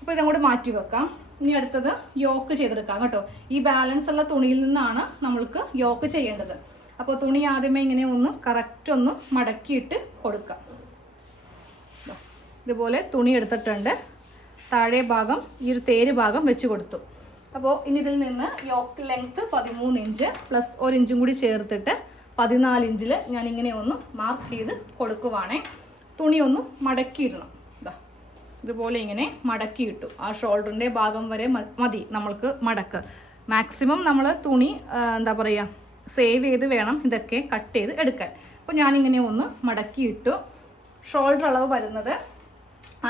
അപ്പോൾ ഇതങ്ങോട്ട് മാറ്റി വെക്കാം. ഇനി അടുത്തത് യോക്ക് ചെയ്തെടുക്കാം കേട്ടോ. ഈ ബാലൻസ് ഉള്ള തുണിയിൽ നിന്നാണ് നമ്മൾക്ക് യോക്ക് ചെയ്യേണ്ടത്. അപ്പോൾ തുണി ആദ്യമേ ഇങ്ങനെ ഒന്ന് കറക്റ്റ് ഒന്ന് മടക്കിയിട്ട് കൊടുക്കാം. ഇതുപോലെ തുണി എടുത്തിട്ടുണ്ട്. താഴെ ഭാഗം ഈ ഒരു തേര് ഭാഗം വെച്ച് കൊടുത്തു. അപ്പോൾ ഇനി ഇതിൽ നിന്ന് യോക്ക് ലെങ്ത്ത് 13 ഇഞ്ച് പ്ലസ് 1 ഇഞ്ചും കൂടി ചേർത്തിട്ട് 14 ഇഞ്ചിൽ ഞാനിങ്ങനെ ഒന്ന് മാർക്ക് ചെയ്ത് കൊടുക്കുവാണേ. തുണി ഒന്ന് മടക്കിയിടണം. ഇതുപോലെ ഇങ്ങനെ മടക്കിയിട്ടു. ആ ഷോൾഡറിൻ്റെ ഭാഗം വരെ മതി നമ്മൾക്ക് മടക്ക്. മാക്സിമം നമ്മൾ തുണി എന്താ പറയുക സേവ് ചെയ്ത് വേണം ഇതൊക്കെ കട്ട് ചെയ്ത് എടുക്കാൻ. അപ്പോൾ ഞാനിങ്ങനെ ഒന്ന് മടക്കിയിട്ടു. ഷോൾഡർ അളവ് വരുന്നത്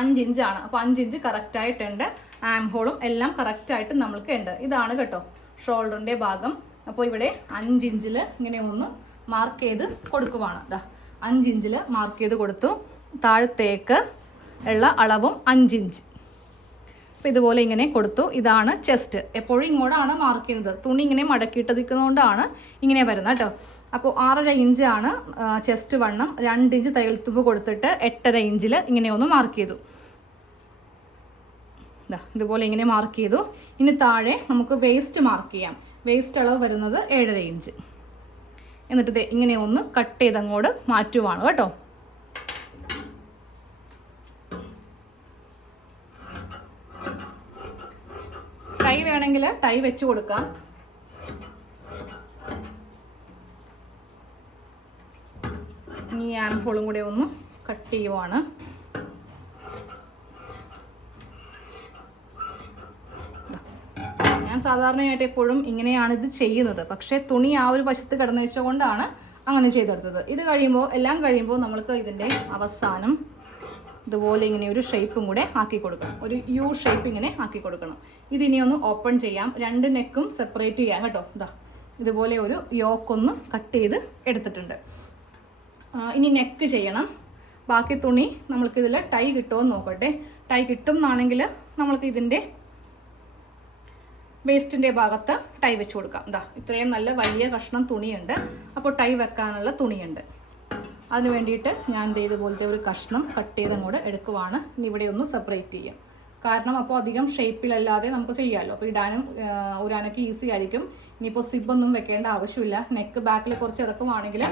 5 ഇഞ്ചാണ്. അപ്പോൾ 5 ഇഞ്ച് കറക്റ്റായിട്ടുണ്ട്. ആം ഹോളും എല്ലാം കറക്റ്റായിട്ട് നമ്മൾക്ക് ഉണ്ട്. ഇതാണ് കേട്ടോ ഷോൾഡറിൻ്റെ ഭാഗം. അപ്പോൾ ഇവിടെ 5 ഇഞ്ചിൽ ഇങ്ങനെ ഒന്ന് മാർക്ക് ചെയ്ത് കൊടുക്കുവാണ്. 5 ഇഞ്ചിൽ മാർക്ക് ചെയ്ത് കൊടുത്തു. താഴത്തേക്ക് ഉള്ള അളവും 5 ഇഞ്ച്. അപ്പോൾ ഇതുപോലെ ഇങ്ങനെ കൊടുത്തു. ഇതാണ് ചെസ്റ്റ്. എപ്പോഴും ഇങ്ങോട്ടാണ് മാർക്ക് ചെയ്യുന്നത്. തുണി ഇങ്ങനെ മടക്കിയിട്ടിരിക്കുന്നതുകൊണ്ടാണ് ഇങ്ങനെ വരുന്നത് കേട്ടോ. അപ്പോൾ 6.5 ഇഞ്ചാണ് ചെസ്റ്റ് വണ്ണം. 2 ഇഞ്ച് തയ്യൽ തുമ്പ് കൊടുത്തിട്ട് 8.5 ഇഞ്ചിൽ ഇങ്ങനെ ഒന്ന് മാർക്ക് ചെയ്തു. ഇതുപോലെ ഇങ്ങനെ മാർക്ക് ചെയ്തു. ഇനി താഴെ നമുക്ക് വേസ്റ്റ് മാർക്ക് ചെയ്യാം. വേസ്റ്റ് അളവ് വരുന്നത് 7.5 ഇഞ്ച്. എന്നിട്ട് ഇങ്ങനെ ഒന്ന് കട്ട് ചെയ്ത് അങ്ങോട്ട് മാറ്റുവാണ് കേട്ടോ. ടൈ വേണമെങ്കിൽ ടൈ വെച്ച് കൊടുക്കാം. ഇനി ആം ഹോളും കൂടെ ഒന്ന് കട്ട് ചെയ്യുവാണ്. ഞാൻ സാധാരണയായിട്ട് എപ്പോഴും ഇങ്ങനെയാണ് ഇത് ചെയ്യുന്നത്. പക്ഷേ തുണി ആ ഒരു വശത്ത് കിടന്നു വെച്ചുകൊണ്ടാണ് അങ്ങനെ ചെയ്തെടുത്തത്. ഇത് കഴിയുമ്പോൾ എല്ലാം കഴിയുമ്പോൾ നമ്മൾക്ക് ഇതിൻ്റെ അവസാനം ഇതുപോലെ ഇങ്ങനെ ഒരു ഷേപ്പും കൂടെ ആക്കി കൊടുക്കണം. ഒരു യു ഷേപ്പ് ഇങ്ങനെ ആക്കി കൊടുക്കണം. ഇതിനി ഒന്ന് ഓപ്പൺ ചെയ്യാം. 2 നെക്കും സെപ്പറേറ്റ് ചെയ്യാം കേട്ടോ. ഇതാ ഇതുപോലെ ഒരു യോക്കൊന്ന് കട്ട് ചെയ്ത് എടുത്തിട്ടുണ്ട്. ഇനി നെക്ക് ചെയ്യണം. ബാക്കി തുണി നമ്മൾക്കിതിൽ ടൈ കിട്ടുമോ എന്ന് നോക്കട്ടെ. ടൈ കിട്ടും എന്നാണെങ്കിൽ നമ്മൾക്ക് ഇതിൻ്റെ വേസ്റ്റിൻ്റെ ഭാഗത്ത് ടൈ വെച്ച് കൊടുക്കാം. ഇതാ ഇത്രയും നല്ല വലിയ കഷ്ണം തുണിയുണ്ട്. അപ്പോൾ ടൈ വെക്കാനുള്ള തുണിയുണ്ട്. അതിന് വേണ്ടിയിട്ട് ഞാൻ ഇതുപോലത്തെ ഒരു കഷ്ണം കട്ട് ചെയ്ത് അങ്ങോട്ട് എടുക്കുവാണ്. ഇനി ഇവിടെ ഒന്ന് സെപ്പറേറ്റ് ചെയ്യാം. കാരണം അപ്പോൾ അധികം ഷേപ്പിലല്ലാതെ നമുക്ക് ചെയ്യാമല്ലോ. അപ്പോൾ ഇടാനും ഊരാനൊക്കെ ഈസി ആയിരിക്കും. ഇനിയിപ്പോൾ സിബൊന്നും വെക്കേണ്ട ആവശ്യമില്ല. നെക്ക് ബാക്കിൽ കുറച്ച് ഇറക്കുവാണെങ്കിൽ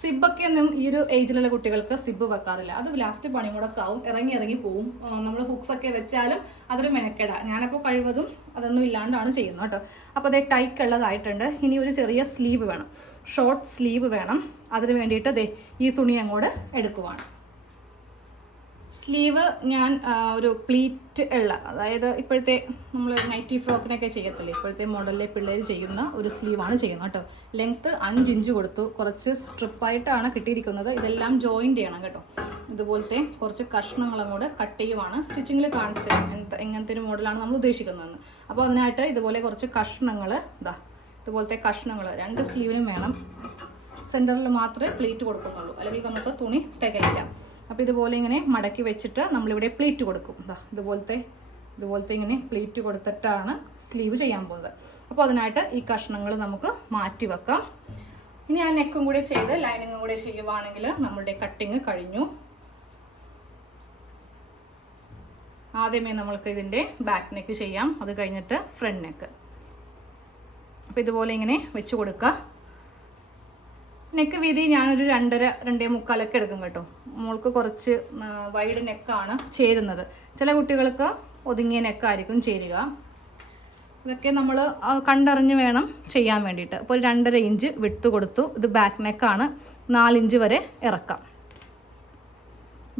സിബൊക്കെ ഒന്നും ഈ ഒരു ഏജിലുള്ള കുട്ടികൾക്ക് സിബ് വെക്കാറില്ല. അത് ലാസ്റ്റ് പണിമുടക്കാവും, ഇറങ്ങി പോവും. നമ്മൾ ഹുക്സൊക്കെ വെച്ചാലും അതൊരു മെനക്കെടാ. ഞാനപ്പോൾ കഴിവതും അതൊന്നും ഇല്ലാണ്ടാണ് ചെയ്യുന്നത് കേട്ടോ. അപ്പോൾ അതേ ടൈക്കുള്ളതായിട്ടുണ്ട്. ഇനി ഒരു ചെറിയ സ്ലീവ് വേണം, ഷോർട്ട് സ്ലീവ് വേണം. അതിന് വേണ്ടിയിട്ട് ഈ തുണി അങ്ങോട്ട് എടുക്കുവാണ്. സ്ലീവ് ഞാൻ ഒരു പ്ലീറ്റ് ഉള്ള, അതായത് ഇപ്പോഴത്തെ നമ്മൾ നൈറ്റി ഫ്രോക്കിനൊക്കെ ചെയ്യത്തില്ലേ, ഇപ്പോഴത്തെ മോഡലിലെ പിള്ളേർ ചെയ്യുന്ന ഒരു സ്ലീവാണ് ചെയ്യുന്നത് കേട്ടോ. ലെങ്ത്ത് 5 ഇഞ്ച് കൊടുത്തു. കുറച്ച് സ്ട്രിപ്പായിട്ടാണ് കിട്ടിയിരിക്കുന്നത്. ഇതെല്ലാം ജോയിൻ്റ് ചെയ്യണം കേട്ടോ. ഇതുപോലത്തെ കുറച്ച് കഷ്ണങ്ങളും കൂടെ കട്ട് ചെയ്യുവാണ്. സ്റ്റിച്ചിങ്ങിൽ കാണിച്ച് എങ്ങനത്തെ ഒരു മോഡലാണ് നമ്മൾ ഉദ്ദേശിക്കുന്നതെന്ന്. അപ്പോൾ അതിനായിട്ട് ഇതുപോലെ കുറച്ച് കഷ്ണങ്ങൾ, ഇതുപോലത്തെ കഷ്ണങ്ങൾ 2 സ്ലീവിനും വേണം. സെൻറ്ററിൽ മാത്രമേ പ്ലീറ്റ് കൊടുക്കുന്നുള്ളൂ, അല്ലെങ്കിൽ നമുക്ക് തുണി തികയില്ല. അപ്പോൾ ഇതുപോലെ ഇങ്ങനെ മടക്കി വെച്ചിട്ട് നമ്മളിവിടെ പ്ലീറ്റ് കൊടുക്കും. ഇതുപോലത്തെ ഇങ്ങനെ പ്ലീറ്റ് കൊടുത്തിട്ടാണ് സ്ലീവ് ചെയ്യാൻ പോകുന്നത്. അപ്പോൾ അതിനായിട്ട് ഈ കഷ്ണങ്ങൾ നമുക്ക് മാറ്റി വെക്കാം. ഇനി ആ നെക്കും കൂടെ ചെയ്ത് ലൈനിങ്ങും കൂടെ ചെയ്യുവാണെങ്കിൽ നമ്മളുടെ കട്ടിങ് കഴിഞ്ഞു. ആദ്യമേ നമ്മൾക്ക് ഇതിൻ്റെ ബാക്ക് നെക്ക് ചെയ്യാം. അത് കഴിഞ്ഞിട്ട് ഫ്രണ്ട് നെക്ക്. അപ്പോൾ ഇതുപോലെ ഇങ്ങനെ വെച്ച് കൊടുക്കുക. നെക്ക് വീതി ഞാനൊരു 2.5-2.25 എടുക്കും കേട്ടോ. മോൾക്ക് കുറച്ച് വൈഡ് നെക്കാണ് ചേരുന്നത്. ചില കുട്ടികൾക്ക് ഒതുങ്ങിയ നെക്കായിരിക്കും ചേരുക. ഇതൊക്കെ നമ്മൾ കണ്ടറിഞ്ഞ് വേണം ചെയ്യാൻ വേണ്ടിയിട്ട്. അപ്പോൾ ഒരു 2.5 ഇഞ്ച് വിട്ട് കൊടുത്തു. ഇത് ബാക്ക് നെക്കാണ്. 4 ഇഞ്ച് വരെ ഇറക്കാം.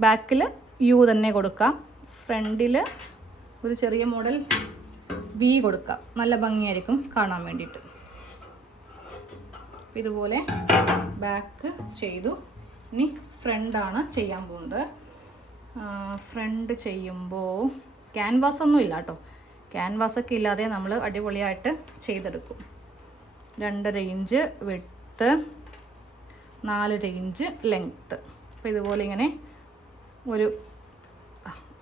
ബാക്കിൽ യു തന്നെ കൊടുക്കാം. ഫ്രണ്ടിൽ ഒരു ചെറിയ മോഡൽ വി കൊടുക്കാം. നല്ല ഭംഗിയായിരിക്കും കാണാൻ വേണ്ടിയിട്ട്. ഇതുപോലെ ബാക്ക് ചെയ്തു. ഇനി ഫ്രണ്ടാണ് ചെയ്യാൻ പോകുന്നത്. ഫ്രണ്ട് ചെയ്യുമ്പോൾ ക്യാൻവാസ് ഒന്നും ഇല്ല കേട്ടോ. ക്യാൻവാസൊക്കെ ഇല്ലാതെ നമ്മൾ അടിപൊളിയായിട്ട് ചെയ്തെടുക്കും. 2.5 ഇഞ്ച് വിഡ്ത്ത്, 4.5 ഇഞ്ച് ലെങ്ത്ത്. അപ്പോൾ ഇതുപോലെ ഇങ്ങനെ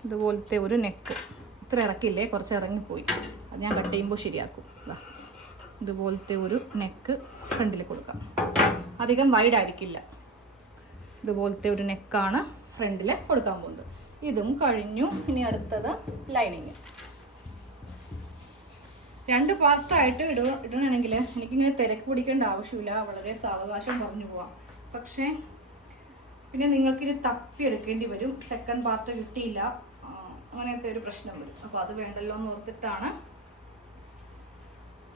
ഇതുപോലത്തെ ഒരു നെക്ക്. ഇത്ര ഇറക്കില്ലേ, കുറച്ച് ഇറങ്ങിപ്പോയി. അത് ഞാൻ കട്ട് ചെയ്യുമ്പോൾ ശരിയാക്കും. ഇതുപോലത്തെ ഒരു നെക്ക് ഫ്രണ്ടിൽ കൊടുക്കാം. അധികം വൈഡ് ആയിരിക്കില്ല. ഇതുപോലത്തെ ഒരു നെക്കാണ് ഫ്രണ്ടിൽ കൊടുക്കാൻ പോകുന്നത്. ഇതും കഴിഞ്ഞു. ഇനി അടുത്തത് ലൈനിങ്. 2 പാർട്ടായിട്ട് ഇടണമെങ്കിൽ എനിക്കിങ്ങനെ തിരക്ക് പിടിക്കേണ്ട ആവശ്യമില്ല. വളരെ സാവകാശം പറഞ്ഞു പോവാം. പക്ഷേ പിന്നെ നിങ്ങൾക്കിത് തപ്പിയെടുക്കേണ്ടി വരും. സെക്കൻഡ് പാർട്ട് കിട്ടിയില്ല, അങ്ങനത്തെ ഒരു പ്രശ്നം വരും. അപ്പോൾ അത് വേണ്ടല്ലോ എന്ന് ഓർത്തിട്ടാണ്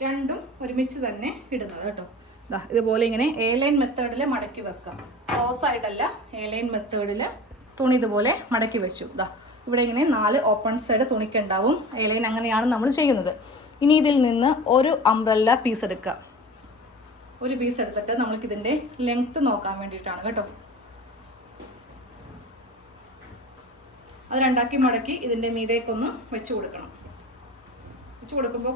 രണ്ടും ഒരുമിച്ച് തന്നെ ഇടുന്നത് കേട്ടോ. ഇതുപോലെ ഇങ്ങനെ എ-ലൈൻ മെത്തേഡിൽ മടക്കി വെക്കാം. ക്രോസ് ആയിട്ടല്ല, എ-ലൈൻ മെത്തേഡിൽ തുണി ഇതുപോലെ മടക്കി വെച്ചു. ഇവിടെ ഇങ്ങനെ 4 ഓപ്പൺ സൈഡ് തുണിക്കുണ്ടാവും. എ-ലൈൻ അങ്ങനെയാണ് നമ്മൾ ചെയ്യുന്നത്. ഇനി ഇതിൽ നിന്ന് ഒരു അംബ്രല്ല പീസ് എടുക്കുക. ഒരു പീസ് എടുത്തിട്ട് നമ്മൾക്കിതിൻ്റെ ലെങ്ത്ത് നോക്കാൻ വേണ്ടിയിട്ടാണ് കേട്ടോ. അത് 2ആക്കി മടക്കി ഇതിൻ്റെ മീതേക്കൊന്ന് വെച്ച് കൊടുക്കണം. വെച്ച് കൊടുക്കുമ്പോൾ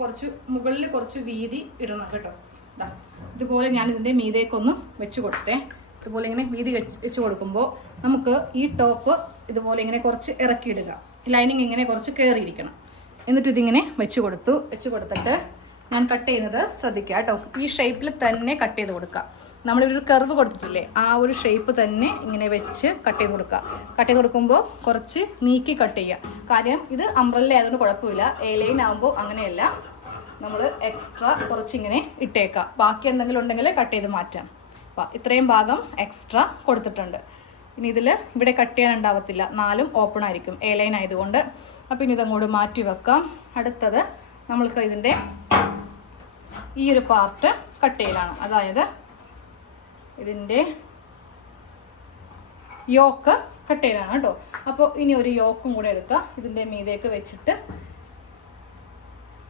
മുകളിൽ കുറച്ച് വീതി ഇടണം കേട്ടോ. ഇതുപോലെ ഞാൻ ഇതിൻ്റെ മീതേക്കൊന്ന് വെച്ച് കൊടുത്തേ. ഇതുപോലെ ഇങ്ങനെ വീതി വെച്ച് കൊടുക്കുമ്പോൾ നമുക്ക് ഈ ടോപ്പ് ഇതുപോലെ ഇങ്ങനെ കുറച്ച് ഇറക്കിയിടുക. ലൈനിങ് ഇങ്ങനെ കുറച്ച് കയറിയിരിക്കണം. എന്നിട്ട് ഇതിങ്ങനെ വെച്ച് കൊടുത്തിട്ട് ഞാൻ കട്ട് ചെയ്യുന്നത് ശ്രദ്ധിക്കുക കേട്ടോ. ഈ ഷേപ്പിൽ തന്നെ കട്ട് ചെയ്ത് കൊടുക്കുക. നമ്മളൊരു കർവ് കൊടുത്തിട്ടില്ലേ, ആ ഒരു ഷേപ്പ് തന്നെ ഇങ്ങനെ വെച്ച് കട്ട് ചെയ്ത് കൊടുക്കുക. കട്ട് ചെയ്ത് കൊടുക്കുമ്പോൾ കുറച്ച് നീക്കി കട്ട് ചെയ്യുക. കാര്യം ഇത് അംബ്രല്ല ആയതുകൊണ്ട് കുഴപ്പമില്ല. എ-ലൈൻ ആകുമ്പോൾ അങ്ങനെയല്ല, നമ്മൾ എക്സ്ട്രാ കുറച്ചിങ്ങനെ ഇട്ടേക്കാം. ബാക്കി എന്തെങ്കിലും ഉണ്ടെങ്കിൽ കട്ട് ചെയ്ത് മാറ്റാം. ഇത്രയും ഭാഗം എക്സ്ട്രാ കൊടുത്തിട്ടുണ്ട്. ഇനി ഇതിൽ ഇവിടെ കട്ട് ചെയ്യാൻ ഉണ്ടാവത്തില്ല, 4ഉം ഓപ്പൺ ആയിരിക്കും എ ലൈൻ ആയതുകൊണ്ട്. അപ്പം ഇനി ഇതങ്ങോട്ട് മാറ്റി വെക്കാം. അടുത്തത് നമ്മൾക്ക് ഇതിൻ്റെ ഈ ഒരു പാർട്ട് കട്ട് ചെയ്യലാണ്, അതായത് ഇതിൻ്റെ യോക്ക് കട്ട് ചെയ്യലാണ് കേട്ടോ. അപ്പോൾ ഇനി ഒരു യോക്കും കൂടെ എടുക്കുക, ഇതിൻ്റെ മീതേക്ക് വെച്ചിട്ട്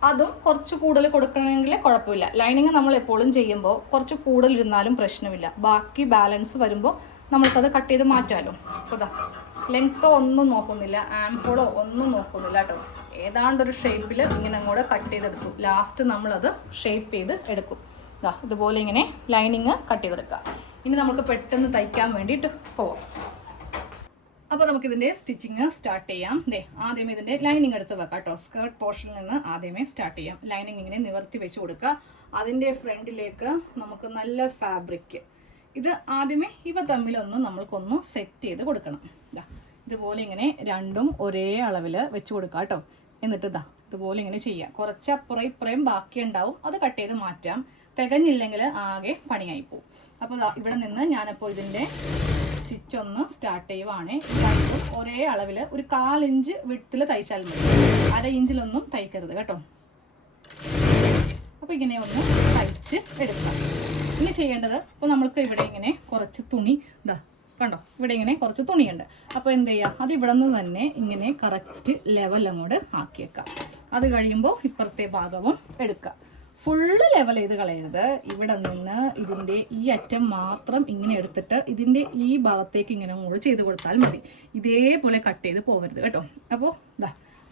അതും കുറച്ച് കൂടുതൽ കൊടുക്കണമെങ്കിൽ കുഴപ്പമില്ല. ലൈനിങ് നമ്മൾ എപ്പോഴും ചെയ്യുമ്പോൾ കുറച്ച് കൂടുതൽ ഇരുന്നാലും പ്രശ്നമില്ല. ബാക്കി ബാലൻസ് വരുമ്പോൾ നമ്മൾക്കത് കട്ട് ചെയ്ത് മാറ്റാമല്ലോ. അപ്പോൾ ഇതാ ലെങ്ത്തോ ഒന്നും നോക്കുന്നില്ല, ആംഹോളോ ഒന്നും നോക്കുന്നില്ല കേട്ടോ. ഏതാണ്ടൊരു ഷേപ്പിൽ ഇങ്ങനെ കൂടെ കട്ട് ചെയ്തെടുക്കും. ലാസ്റ്റ് നമ്മളത് ഷേപ്പ് ചെയ്ത് എടുക്കും. ഇതാ ഇതുപോലെ ഇങ്ങനെ ലൈനിങ് കട്ട് ചെയ്തെടുക്കുക. ഇനി നമുക്ക് പെട്ടെന്ന് തയ്ക്കാൻ വേണ്ടിയിട്ട് പോവാം. അപ്പോൾ നമുക്കിതിൻ്റെ സ്റ്റിച്ചിങ് സ്റ്റാർട്ട് ചെയ്യാം. ആദ്യമേ ഇതിൻ്റെ ലൈനിങ് എടുത്ത് വെക്കാം കേട്ടോ. സ്കേർട്ട് പോർഷനിൽ നിന്ന് ആദ്യമേ സ്റ്റാർട്ട് ചെയ്യാം. ലൈനിങ് ഇങ്ങനെ നിവർത്തി വെച്ച് കൊടുക്കുക. അതിൻ്റെ ഫ്രണ്ടിലേക്ക് നമുക്ക് നല്ല ഫാബ്രിക്, ഇത് ആദ്യമേ ഇവ തമ്മിലൊന്ന് നമ്മൾക്കൊന്ന് സെറ്റ് ചെയ്ത് കൊടുക്കണം. ഇതുപോലെ ഇങ്ങനെ രണ്ടും ഒരേ അളവിൽ വെച്ച് കൊടുക്കുക കേട്ടോ. എന്നിട്ട് ഇതുപോലെ ഇങ്ങനെ ചെയ്യാം. കുറച്ച് അപ്പുറം ഇപ്പുറയും ബാക്കി ഉണ്ടാവും, അത് കട്ട് ചെയ്ത് മാറ്റാം. തികഞ്ഞില്ലെങ്കിൽ ആകെ പണിയായി പോകും. അപ്പോൾ ഇവിടെ നിന്ന് ഞാനപ്പോൾ ഇതിൻ്റെ സ്റ്റിച്ചൊന്ന് സ്റ്റാർട്ട് ചെയ്യുവാണ്. രണ്ടും ഒരേ അളവിൽ ഒരു 1/4 ഇഞ്ച് വിഡ്ത്തിൽ തയ്ച്ചാൽ മതി, 1/2 ഇഞ്ചിലൊന്നും തയ്ക്കരുത് കേട്ടോ. അപ്പോൾ ഇങ്ങനെ ഒന്ന് തയ്ച്ച് എടുക്കാം. ഇനി ചെയ്യേണ്ടത്, അപ്പോൾ നമ്മൾക്ക് ഇവിടെ ഇങ്ങനെ കുറച്ച് തുണി കണ്ടോ, ഇവിടെ ഇങ്ങനെ കുറച്ച് തുണിയുണ്ട്. അപ്പോൾ എന്ത് ചെയ്യുക, അത് ഇവിടെ നിന്ന് തന്നെ ഇങ്ങനെ കറക്റ്റ് ലെവൽ അങ്ങോട്ട് ആക്കിയേക്കാം. അത് കഴിയുമ്പോൾ ഇപ്പുറത്തെ ഭാഗവും എടുക്കുക. ഫുള്ള് ലെവൽ ചെയ്ത് കളയരുത്. ഇവിടെ നിന്ന് ഇതിൻ്റെ ഈ അറ്റം മാത്രം ഇങ്ങനെ എടുത്തിട്ട് ഇതിൻ്റെ ഈ ഭാഗത്തേക്ക് ഇങ്ങനെ അങ്ങോട്ട് ചെയ്ത് കൊടുത്താൽ മതി. ഇതേപോലെ കട്ട് ചെയ്ത് പോകരുത് കേട്ടോ. അപ്പോൾ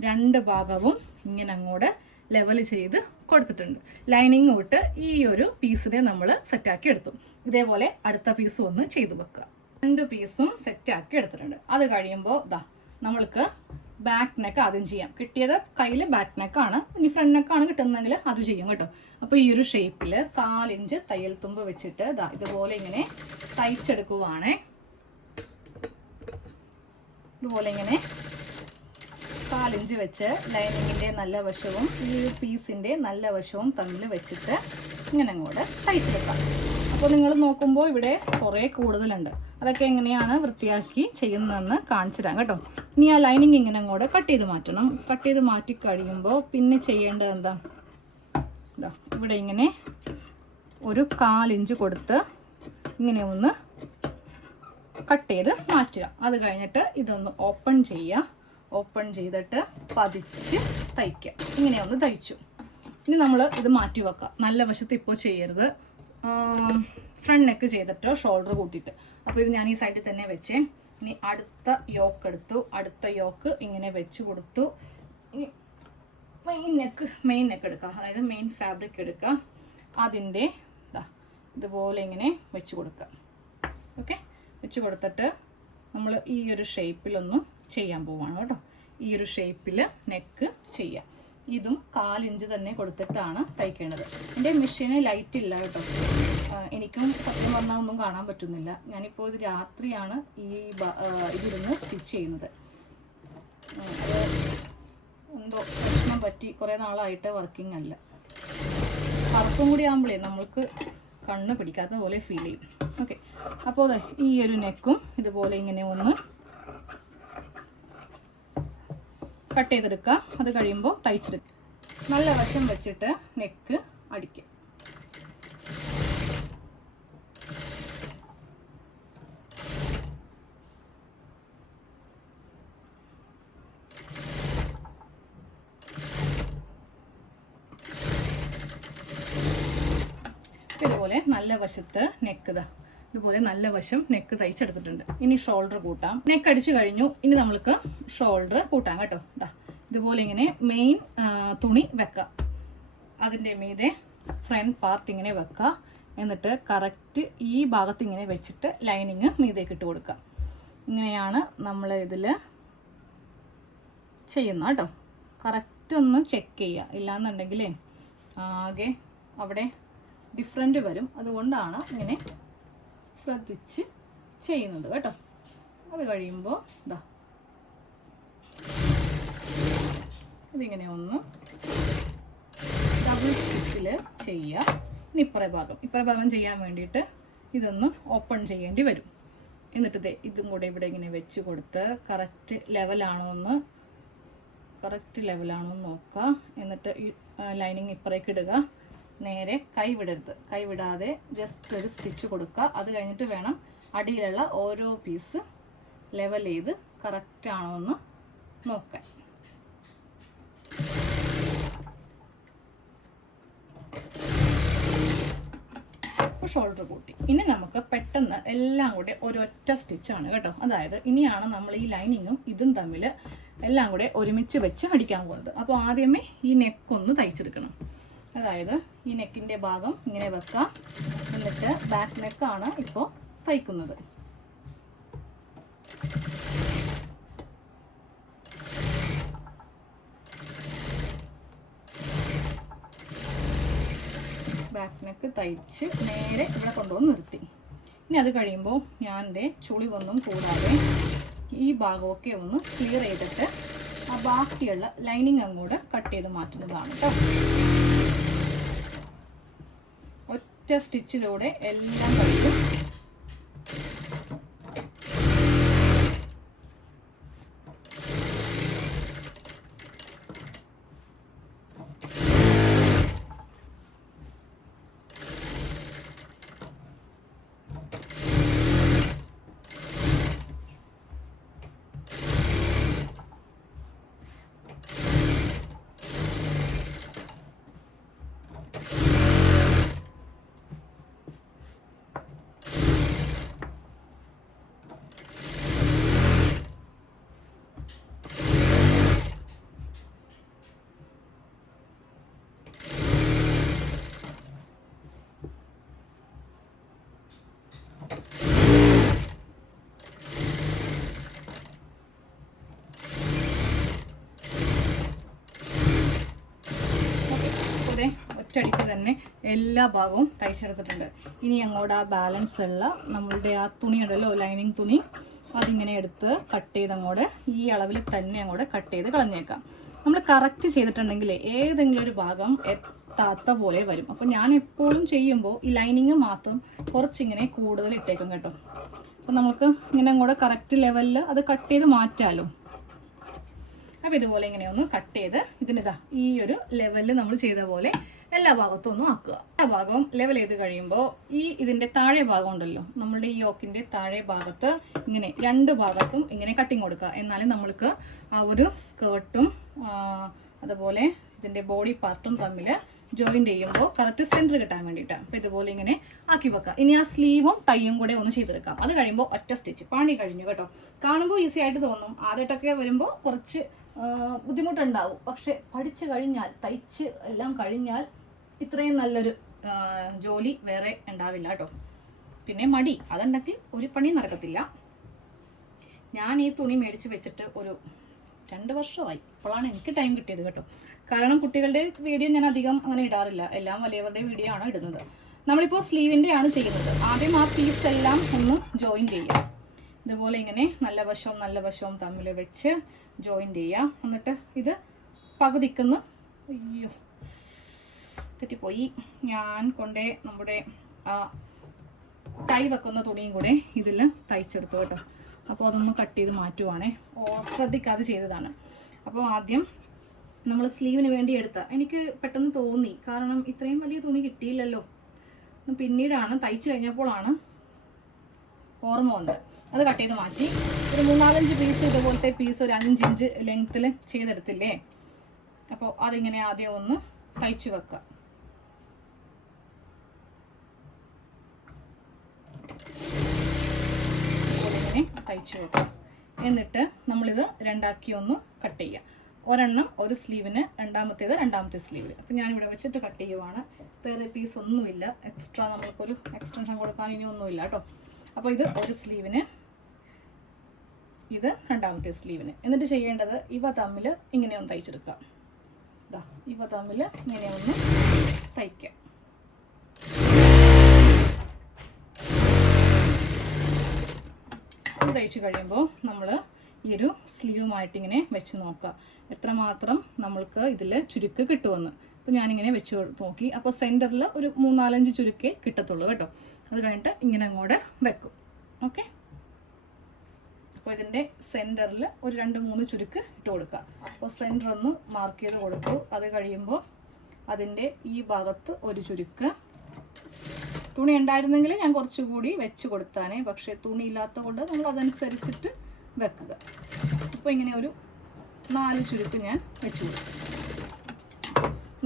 രണ്ട് ഭാഗവും ഇങ്ങനെ അങ്ങോട്ട് ലെവൽ ചെയ്ത് കൊടുത്തിട്ടുണ്ട്. ലൈനിങ് വിട്ട് ഈ ഒരു പീസിനെ നമ്മൾ സെറ്റാക്കി എടുത്തു. ഇതേപോലെ അടുത്ത പീസും ഒന്ന് ചെയ്ത് വെക്കുക. 2 പീസും സെറ്റാക്കി എടുത്തിട്ടുണ്ട്. അത് കഴിയുമ്പോൾ നമ്മൾക്ക് ബാക്ക് നെക്ക് ആദ്യം ചെയ്യാം. കിട്ടിയത് കയ്യിൽ ബാക്ക് നെക്കാണ്. ഇനി ഫ്രണ്ട് നെക്കാണ് കിട്ടുന്നതെങ്കിൽ അത് ചെയ്യും കേട്ടോ. അപ്പോൾ ഈ ഒരു ഷേപ്പിൽ 1/4 ഇഞ്ച് തയ്യൽ തുമ്പ് വെച്ചിട്ട് ഇതുപോലെ ഇങ്ങനെ തയ്ച്ചെടുക്കുവാണ്. ഇതുപോലെ ഇങ്ങനെ 1/4 ഇഞ്ച് വെച്ച് ലൈനിങ്ങിൻ്റെ നല്ല വശവും ഈ പീസിൻ്റെ നല്ല വശവും തമ്മിൽ വെച്ചിട്ട് ഇങ്ങനെ അങ്ങോട്ട് തയ്ച്ചെടുക്കാം. അപ്പോൾ നിങ്ങൾ നോക്കുമ്പോൾ ഇവിടെ കുറേ കൂടുതലുണ്ട്. അതൊക്കെ എങ്ങനെയാണ് വൃത്തിയാക്കി ചെയ്യുന്നതെന്ന് കാണിച്ചു തരാം കേട്ടോ. ഇനി ആ ലൈനിങ് ഇങ്ങനെ അങ്ങോട്ട് കട്ട് ചെയ്ത് മാറ്റണം. കട്ട് ചെയ്ത് മാറ്റി കഴിയുമ്പോൾ പിന്നെ ചെയ്യേണ്ടത് എന്താ, ഇവിടെ ഇങ്ങനെ ഒരു 1/4 ഇഞ്ച് കൊടുത്ത് ഇങ്ങനെ ഒന്ന് കട്ട് ചെയ്ത് മാറ്റുക. അത് കഴിഞ്ഞിട്ട് ഇതൊന്ന് ഓപ്പൺ ചെയ്യുക. ഓപ്പൺ ചെയ്തിട്ട് പതിച്ച് തയ്ക്കുക. ഇങ്ങനെ ഒന്ന് തയ്ച്ചു. ഇനി നമ്മൾ ഇത് മാറ്റി വെക്കുക. നല്ല വശത്ത് ഇപ്പോൾ ചെയ്യരുത്, ഫ്രണ്ട് നെക്ക് ചെയ്തിട്ട് ഷോൾഡർ കൂട്ടിയിട്ട്. അപ്പോൾ ഇത് ഞാൻ ഈ സൈഡിൽ തന്നെ വെച്ചേ. ഇനി അടുത്ത യോക്ക് എടുത്തു. അടുത്ത യോക്ക് ഇങ്ങനെ വെച്ച് കൊടുത്തു. ഇനി മെയിൻ നെക്ക് എടുക്കുക, അതായത് മെയിൻ ഫാബ്രിക് എടുക്കുക. അതിൻ്റെ ഇതുപോലെ ഇങ്ങനെ വെച്ച് കൊടുക്കുക. ഓക്കെ, വെച്ച് കൊടുത്തിട്ട് നമ്മൾ ഈ ഒരു ഷേപ്പിലൊന്നും ചെയ്യാൻ പോവാണ് കേട്ടോ. ഈ ഒരു ഷേപ്പിൽ നെക്ക് ചെയ്യാം. ഇതും 1/4 ഇഞ്ച് തന്നെ കൊടുത്തിട്ടാണ് തയ്ക്കേണ്ടത്. എൻ്റെ മെഷീന് ലൈറ്റ് ഇല്ല കേട്ടോ. എനിക്കും സത്യം പറഞ്ഞാൽ ഒന്നും കാണാൻ പറ്റുന്നില്ല. ഞാനിപ്പോൾ ഇത് രാത്രിയാണ് ഇതിരുന്ന് സ്റ്റിച്ച് ചെയ്യുന്നത്. അത് എന്തോ പ്രശ്നം പറ്റി കുറേ നാളായിട്ട് വർക്കിംഗ് അല്ല. കറുപ്പും കൂടി ആകുമ്പോഴേ നമ്മൾക്ക് കണ്ണ് പിടിക്കാത്ത പോലെ ഫീൽ ചെയ്യും. ഓക്കെ, അപ്പോൾ ഈ ഒരു നെക്കും ഇതുപോലെ ഇങ്ങനെ ഒന്ന് കട്ട് ചെയ്തെടുക്കുക. അത് കഴിയുമ്പോൾ തയ്ച്ചെടുക്കുക. നല്ല വശം വെച്ചിട്ട് നെക്ക് അടിക്കുക. ഇതുപോലെ നല്ല വശത്ത് നെക്ക് ഇതുപോലെ നല്ല വശം നെക്ക് തയ്ച്ചെടുത്തിട്ടുണ്ട്. ഇനി ഷോൾഡർ കൂട്ടാം. നെക്ക് അടിച്ചു കഴിഞ്ഞു. ഇനി നമ്മൾക്ക് ഷോൾഡർ കൂട്ടാം കേട്ടോ. ഇതുപോലെ ഇങ്ങനെ മെയിൻ തുണി വെക്കുക. അതിൻ്റെ മീതെ ഫ്രണ്ട് പാർട്ട് ഇങ്ങനെ വെക്കുക. എന്നിട്ട് കറക്റ്റ് ഈ ഭാഗത്ത് ഇങ്ങനെ വെച്ചിട്ട് ലൈനിങ് മീതേക്ക് ഇട്ട് കൊടുക്കുക. ഇങ്ങനെയാണ് നമ്മൾ ഇതിൽ ചെയ്യുന്നത് കേട്ടോ. കറക്റ്റ് ഒന്ന് ചെക്ക് ചെയ്യുക, ഇല്ലാന്നുണ്ടെങ്കിലേ ആകെ അവിടെ ഡിഫറൻറ്റ് വരും. അതുകൊണ്ടാണ് ഇങ്ങനെ ശ്രദ്ധിച്ച് ചെയ്യുന്നത് കേട്ടോ. അത് കഴിയുമ്പോൾ ഇതിങ്ങനെ ഒന്ന് ഡബിൾ സ്റ്റിച്ചിൽ ചെയ്യുക. ഇനി ഇപ്പുറ ഭാഗം ചെയ്യാൻ വേണ്ടിയിട്ട് ഇതൊന്ന് ഓപ്പൺ ചെയ്യേണ്ടി വരും. എന്നിട്ട് ഇതും കൂടെ ഇവിടെ ഇങ്ങനെ വെച്ച് കൊടുത്ത് കറക്റ്റ് ലെവലാണോ എന്ന് നോക്കുക. എന്നിട്ട് ഈ ലൈനിങ് ഇപ്പുറേക്ക് ഇടുക. നേരെ കൈവിടാതെ ജസ്റ്റ് ഒരു സ്റ്റിച്ച് കൊടുക്കുക. അത് കഴിഞ്ഞിട്ട് വേണം അടിയിലുള്ള ഓരോ പീസ് ലെവൽ ചെയ്ത് കറക്റ്റ് ആണോ എന്ന് നോക്കാൻ. ഷോൾഡർ കൂട്ടി. ഇനി നമുക്ക് പെട്ടെന്ന് എല്ലാം കൂടെ ഒരൊറ്റ സ്റ്റിച്ചാണ് കേട്ടോ. അതായത് ഇനിയാണ് നമ്മൾ ഈ ലൈനിങ്ങും ഇതും തമ്മിൽ എല്ലാം കൂടെ ഒരുമിച്ച് വെച്ച് അടിക്കാൻ പോകുന്നത്. അപ്പോൾ ആദ്യമേ ഈ നെക്കൊന്ന് തയ്ച്ചെടുക്കണം. അതായത് ഈ നെക്കിൻ്റെ ഭാഗം ഇങ്ങനെ വെക്കാം. എന്നിട്ട് ബാക്ക് നെക്കാണ് ഇപ്പോൾ തയ്ക്കുന്നത്. ബാക്ക് നെക്ക് തയ്ച്ച് നേരെ ഇവിടെ കൊണ്ടുവന്ന് നിർത്തി. ഇനി അത് കഴിയുമ്പോൾ ഞാൻ ചുളിവൊന്നും കൂടാതെ ഈ ഭാഗമൊക്കെ ഒന്ന് ക്ലിയർ ചെയ്തിട്ട് ആ ബാക്കിയുള്ള ലൈനിങ് അങ്ങോട്ട് കട്ട് ചെയ്ത് മാറ്റുന്നതാണ് കേട്ടോ. ഒറ്റ സ്റ്റിച്ചിലൂടെ എല്ലാം കഴിയും. ഒറ്റയടിക്ക് തന്നെ എല്ലാ ഭാഗവും തയ്ച്ചെടുത്തിട്ടുണ്ട്. ഇനി അങ്ങോട്ട് ആ ബാലൻസ് ഉള്ള നമ്മളുടെ ആ തുണി ഉണ്ടല്ലോ, ലൈനിങ് തുണി, അതിങ്ങനെ എടുത്ത് കട്ട് ചെയ്ത് അങ്ങോട്ട് ഈ അളവിൽ തന്നെ അങ്ങോട്ട് കട്ട് ചെയ്ത് കളഞ്ഞേക്കാം. നമ്മൾ കറക്റ്റ് ചെയ്തിട്ടുണ്ടെങ്കിൽ ഏതെങ്കിലും ഒരു ഭാഗം എത്താത്ത പോലെ വരും. അപ്പോൾ ഞാൻ എപ്പോഴും ചെയ്യുമ്പോൾ ഈ ലൈനിങ് മാത്രം കുറച്ചിങ്ങനെ കൂടുതൽ ഇട്ടേക്കും കേട്ടോ. അപ്പോൾ നമുക്ക് ഇങ്ങനെ അങ്ങോട്ട് കറക്റ്റ് ലെവലിൽ അത് കട്ട് ചെയ്ത് മാറ്റാമല്ലോ. അപ്പോൾ ഇതുപോലെ ഇങ്ങനെ ഒന്ന് കട്ട് ചെയ്ത് ഇതിനിതാ ഈ ഒരു ലെവലിൽ നമ്മൾ ചെയ്ത പോലെ എല്ലാ ഭാഗത്തും ഒന്നും ആക്കുക. എല്ലാ ഭാഗവും ലെവൽ ചെയ്ത് കഴിയുമ്പോൾ ഇതിൻ്റെ താഴെ ഭാഗം ഉണ്ടല്ലോ, നമ്മളുടെ ഈ യോക്കിൻ്റെ താഴെ ഭാഗത്ത് ഇങ്ങനെ രണ്ട് ഭാഗത്തും ഇങ്ങനെ കട്ടിങ് കൊടുക്കുക. എന്നാലും നമ്മൾക്ക് ആ ഒരു സ്കേർട്ടും അതുപോലെ ഇതിൻ്റെ ബോഡി പാർട്ടും തമ്മിൽ ജോയിൻ ചെയ്യുമ്പോൾ കറക്റ്റ് സെൻറ്റർ കിട്ടാൻ വേണ്ടിയിട്ടാണ്. അപ്പോൾ ഇതുപോലെ ഇങ്ങനെ ആക്കി വെക്കാം. ഇനി ആ സ്ലീവും ടൈയും കൂടെ ഒന്ന് ചെയ്തെടുക്കാം. അത് കഴിയുമ്പോൾ ഒറ്റ സ്റ്റിച്ച് പണി കഴിഞ്ഞു കേട്ടോ. കാണുമ്പോൾ ഈസി ആയിട്ട് തോന്നും. ആദ്യമായിട്ടൊക്കെ വരുമ്പോൾ കുറച്ച് ബുദ്ധിമുട്ടുണ്ടാവും. പക്ഷെ പഠിച്ചു കഴിഞ്ഞാൽ, തയ്ച്ച് എല്ലാം കഴിഞ്ഞാൽ ഇത്രയും നല്ലൊരു ജോലി വേറെ ഉണ്ടാവില്ല കേട്ടോ. പിന്നെ മടി, അതുണ്ടെങ്കിൽ ഒരു പണി നടക്കത്തില്ല. ഞാൻ ഈ തുണി മേടിച്ച് വെച്ചിട്ട് ഒരു 2 വർഷമായി. ഇപ്പോഴാണ് എനിക്ക് ടൈം കിട്ടിയത് കേട്ടോ. കാരണം കുട്ടികളുടെ വീഡിയോ ഞാൻ അധികം അങ്ങനെ ഇടാറില്ല. എല്ലാം വലിയവരുടെ വീഡിയോ ആണ് ഇടുന്നത്. നമ്മളിപ്പോൾ സ്ലീവിൻ്റെ ആണ് ചെയ്യുന്നത്. ആദ്യം ആ പീസ് എല്ലാം ഒന്ന് ജോയിൻ ചെയ്യാം. ഇതുപോലെ ഇങ്ങനെ നല്ല വശവും തമ്മിൽ വെച്ച് ജോയിൻ ചെയ്യാം. എന്നിട്ട് ഇത് പകുതിക്കുന്ന, അയ്യോ തെറ്റിപ്പോയി, ഞാൻ കൊണ്ടേ നമ്മുടെ കൈ വെക്കുന്ന തുണിയും കൂടെ ഇതിൽ തയ്ച്ചെടുത്തു കേട്ടോ. അപ്പോൾ അതൊന്ന് കട്ട് ചെയ്ത് മാറ്റുവാണേ. ശ്രദ്ധിക്കാതെ ചെയ്തതാണ്. അപ്പോൾ ആദ്യം നമ്മൾ സ്ലീവിന് വേണ്ടി എനിക്ക് പെട്ടെന്ന് തോന്നി, കാരണം ഇത്രയും വലിയ തുണി കിട്ടിയില്ലല്ലോ. പിന്നീടാണ് തയ്ച്ചു കഴിഞ്ഞപ്പോഴാണ് ഓർമ്മ വന്നത്. അത് കട്ട് ചെയ്ത് മാറ്റി. ഒരു 3-4 പീസ് ഇതുപോലത്തെ പീസ് ഒരു 5 ഇഞ്ച് ലെങ്ത്തിൽ ചെയ്തെടുത്തില്ലേ. അപ്പോൾ അതിങ്ങനെ ആദ്യം ഒന്ന് തയ്ച്ചു വെക്കുക. ഇങ്ങനെ തയ്ച്ചു വെക്കുക. എന്നിട്ട് നമ്മളിത് രണ്ടാക്കി ഒന്ന് കട്ട് ചെയ്യുക. ഒരെണ്ണം ഒരു സ്ലീവിന്, രണ്ടാമത്തെ സ്ലീവിൽ. അപ്പോൾ ഞാനിവിടെ വെച്ചിട്ട് കട്ട് ചെയ്യുവാണ്. വേറെ പീസ് ഒന്നുമില്ല. എക്സ്ട്രാ നമ്മൾക്കൊരു എക്സ്റ്റൻഷൻ കൊടുക്കാൻ ഇനി ഒന്നുമില്ല കേട്ടോ. അപ്പോൾ ഇത് ഒരു സ്ലീവിന്, ഇത് രണ്ടാമത്തെ സ്ലീവിന്. എന്നിട്ട് ചെയ്യേണ്ടത് ഇവ തമ്മിൽ ഇങ്ങനെ ഒന്ന് തയ്ച്ചെടുക്കാം. ഇതാ ഇവ തമ്മിൽ ഇങ്ങനെ ഒന്ന് തയ്ക്കാം. തയ്ച്ച് കഴിയുമ്പോൾ നമ്മൾ ഈ ഒരു സ്ലീവുമായിട്ടിങ്ങനെ വെച്ച് നോക്കുക എത്രമാത്രം നമ്മൾക്ക് ഇതിൽ ചുരുക്ക് കിട്ടുമെന്ന്. അപ്പോൾ ഞാനിങ്ങനെ വെച്ച് നോക്കി. അപ്പോൾ സെൻറ്ററിൽ ഒരു 3-4 ചുരുക്കേ കിട്ടത്തുള്ളൂ കേട്ടോ. അത് കഴിഞ്ഞിട്ട് ഇങ്ങനെ അങ്ങോട്ട് വെക്കും. ഓക്കെ, അപ്പോൾ ഇതിൻ്റെ സെൻറ്ററിൽ ഒരു 2-3 ചുരുക്ക് ഇട്ട് കൊടുക്കുക. അപ്പോൾ സെൻറ്റർ ഒന്ന് മാർക്ക് ചെയ്ത് കൊടുത്തു. അത് കഴിയുമ്പോൾ അതിൻ്റെ ഈ ഭാഗത്ത് ഒരു ചുരുക്ക്. തുണി ഉണ്ടായിരുന്നെങ്കിൽ ഞാൻ കുറച്ചുകൂടി വെച്ച് കൊടുത്താനേ, പക്ഷേ തുണി ഇല്ലാത്ത കൊണ്ട് നമ്മൾ അതനുസരിച്ചിട്ട് വെക്കുക. അപ്പോൾ ഇങ്ങനെ ഒരു 4 ചുരുക്ക് ഞാൻ വെച്ച് കൊടുത്തു.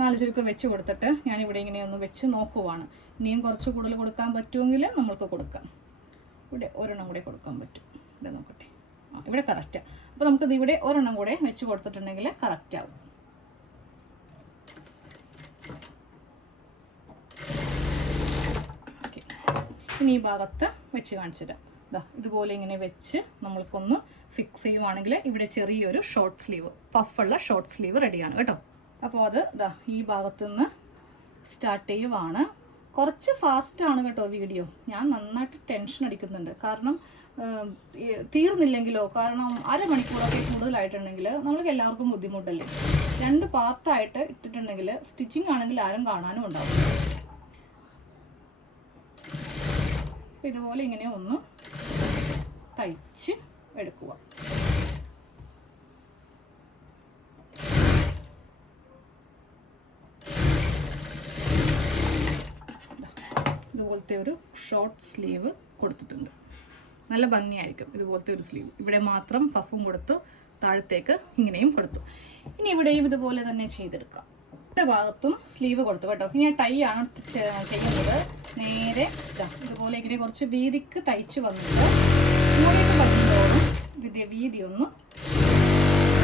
4 ചുരുക്ക് വെച്ച് കൊടുത്തിട്ട് ഞാനിവിടെ ഇങ്ങനെ ഒന്ന് വെച്ച് നോക്കുവാണ്. ഇനിയും കുറച്ച് കൂടുതൽ കൊടുക്കാൻ പറ്റുമെങ്കിൽ നമ്മൾക്ക് കൊടുക്കാം. ഇവിടെ ഒരെണ്ണം കൂടെ കൊടുക്കാൻ പറ്റും. ഇവിടെ നോക്കട്ടെ, ഇവിടെ കറക്റ്റാണ്. അപ്പോൾ നമുക്കിത് ഇവിടെ ഒരെണ്ണം കൂടെ വെച്ച് കൊടുത്തിട്ടുണ്ടെങ്കിൽ കറക്റ്റാവും. ഓക്കെ, ഇനി ഈ ഭാഗത്ത് വെച്ച് കാണിച്ചിടാം. ഇതാ ഇതുപോലെ ഇങ്ങനെ വെച്ച് നമ്മൾക്കൊന്ന് ഫിക്സ് ചെയ്യുവാണെങ്കിൽ ഇവിടെ ചെറിയൊരു ഷോർട്ട് സ്ലീവ്, പഫുള്ള ഷോർട്ട് സ്ലീവ് റെഡിയാണ് കേട്ടോ. അപ്പോൾ അത് ഇതാ ഈ ഭാഗത്തുനിന്ന് സ്റ്റാർട്ട് ചെയ്യുവാണ്. കുറച്ച് ഫാസ്റ്റാണ് കേട്ടോ വീഡിയോ. ഞാൻ നന്നായിട്ട് ടെൻഷൻ അടിക്കുന്നുണ്ട്. കാരണം തീർന്നില്ലെങ്കിലോ, കാരണം അരമണിക്കൂറൊക്കെ കൂടുതലായിട്ടുണ്ടെങ്കിൽ നമ്മൾക്ക് എല്ലാവർക്കും ബുദ്ധിമുട്ടല്ലേ. 2 പാർട്ടായിട്ട് ഇട്ടിട്ടുണ്ടെങ്കിൽ സ്റ്റിച്ചിങ് ആണെങ്കിൽ ആരും കാണാനും ഉണ്ടാവും. ഇതുപോലെ ഇങ്ങനെ ഒന്ന് തയ്ച്ച് എടുക്കുക. ഇതുപോലത്തെ ഒരു ഷോർട്ട് സ്ലീവ് കൊടുത്തിട്ടുണ്ട്. നല്ല ഭംഗിയായിരിക്കും ഇതുപോലത്തെ ഒരു സ്ലീവ്. ഇവിടെ മാത്രം പഫും കൊടുത്തു, താഴത്തേക്ക് ഇങ്ങനെയും കൊടുത്തു. ഇനി ഇവിടെയും ഇതുപോലെ തന്നെ ചെയ്തെടുക്കാം. രണ്ട് ഭാഗത്തും സ്ലീവ് കൊടുത്തു കേട്ടോ. ഇനി ടൈ ആണ് ചെയ്യുന്നത്. നേരെ ഇതുപോലെ ഇങ്ങനെ കുറച്ച് വീതിക്ക് തയ്ച്ച് വന്നിട്ട് മുകളിലേക്ക് വരുന്നതോറും ഇതിൻ്റെ വീതി ഒന്ന്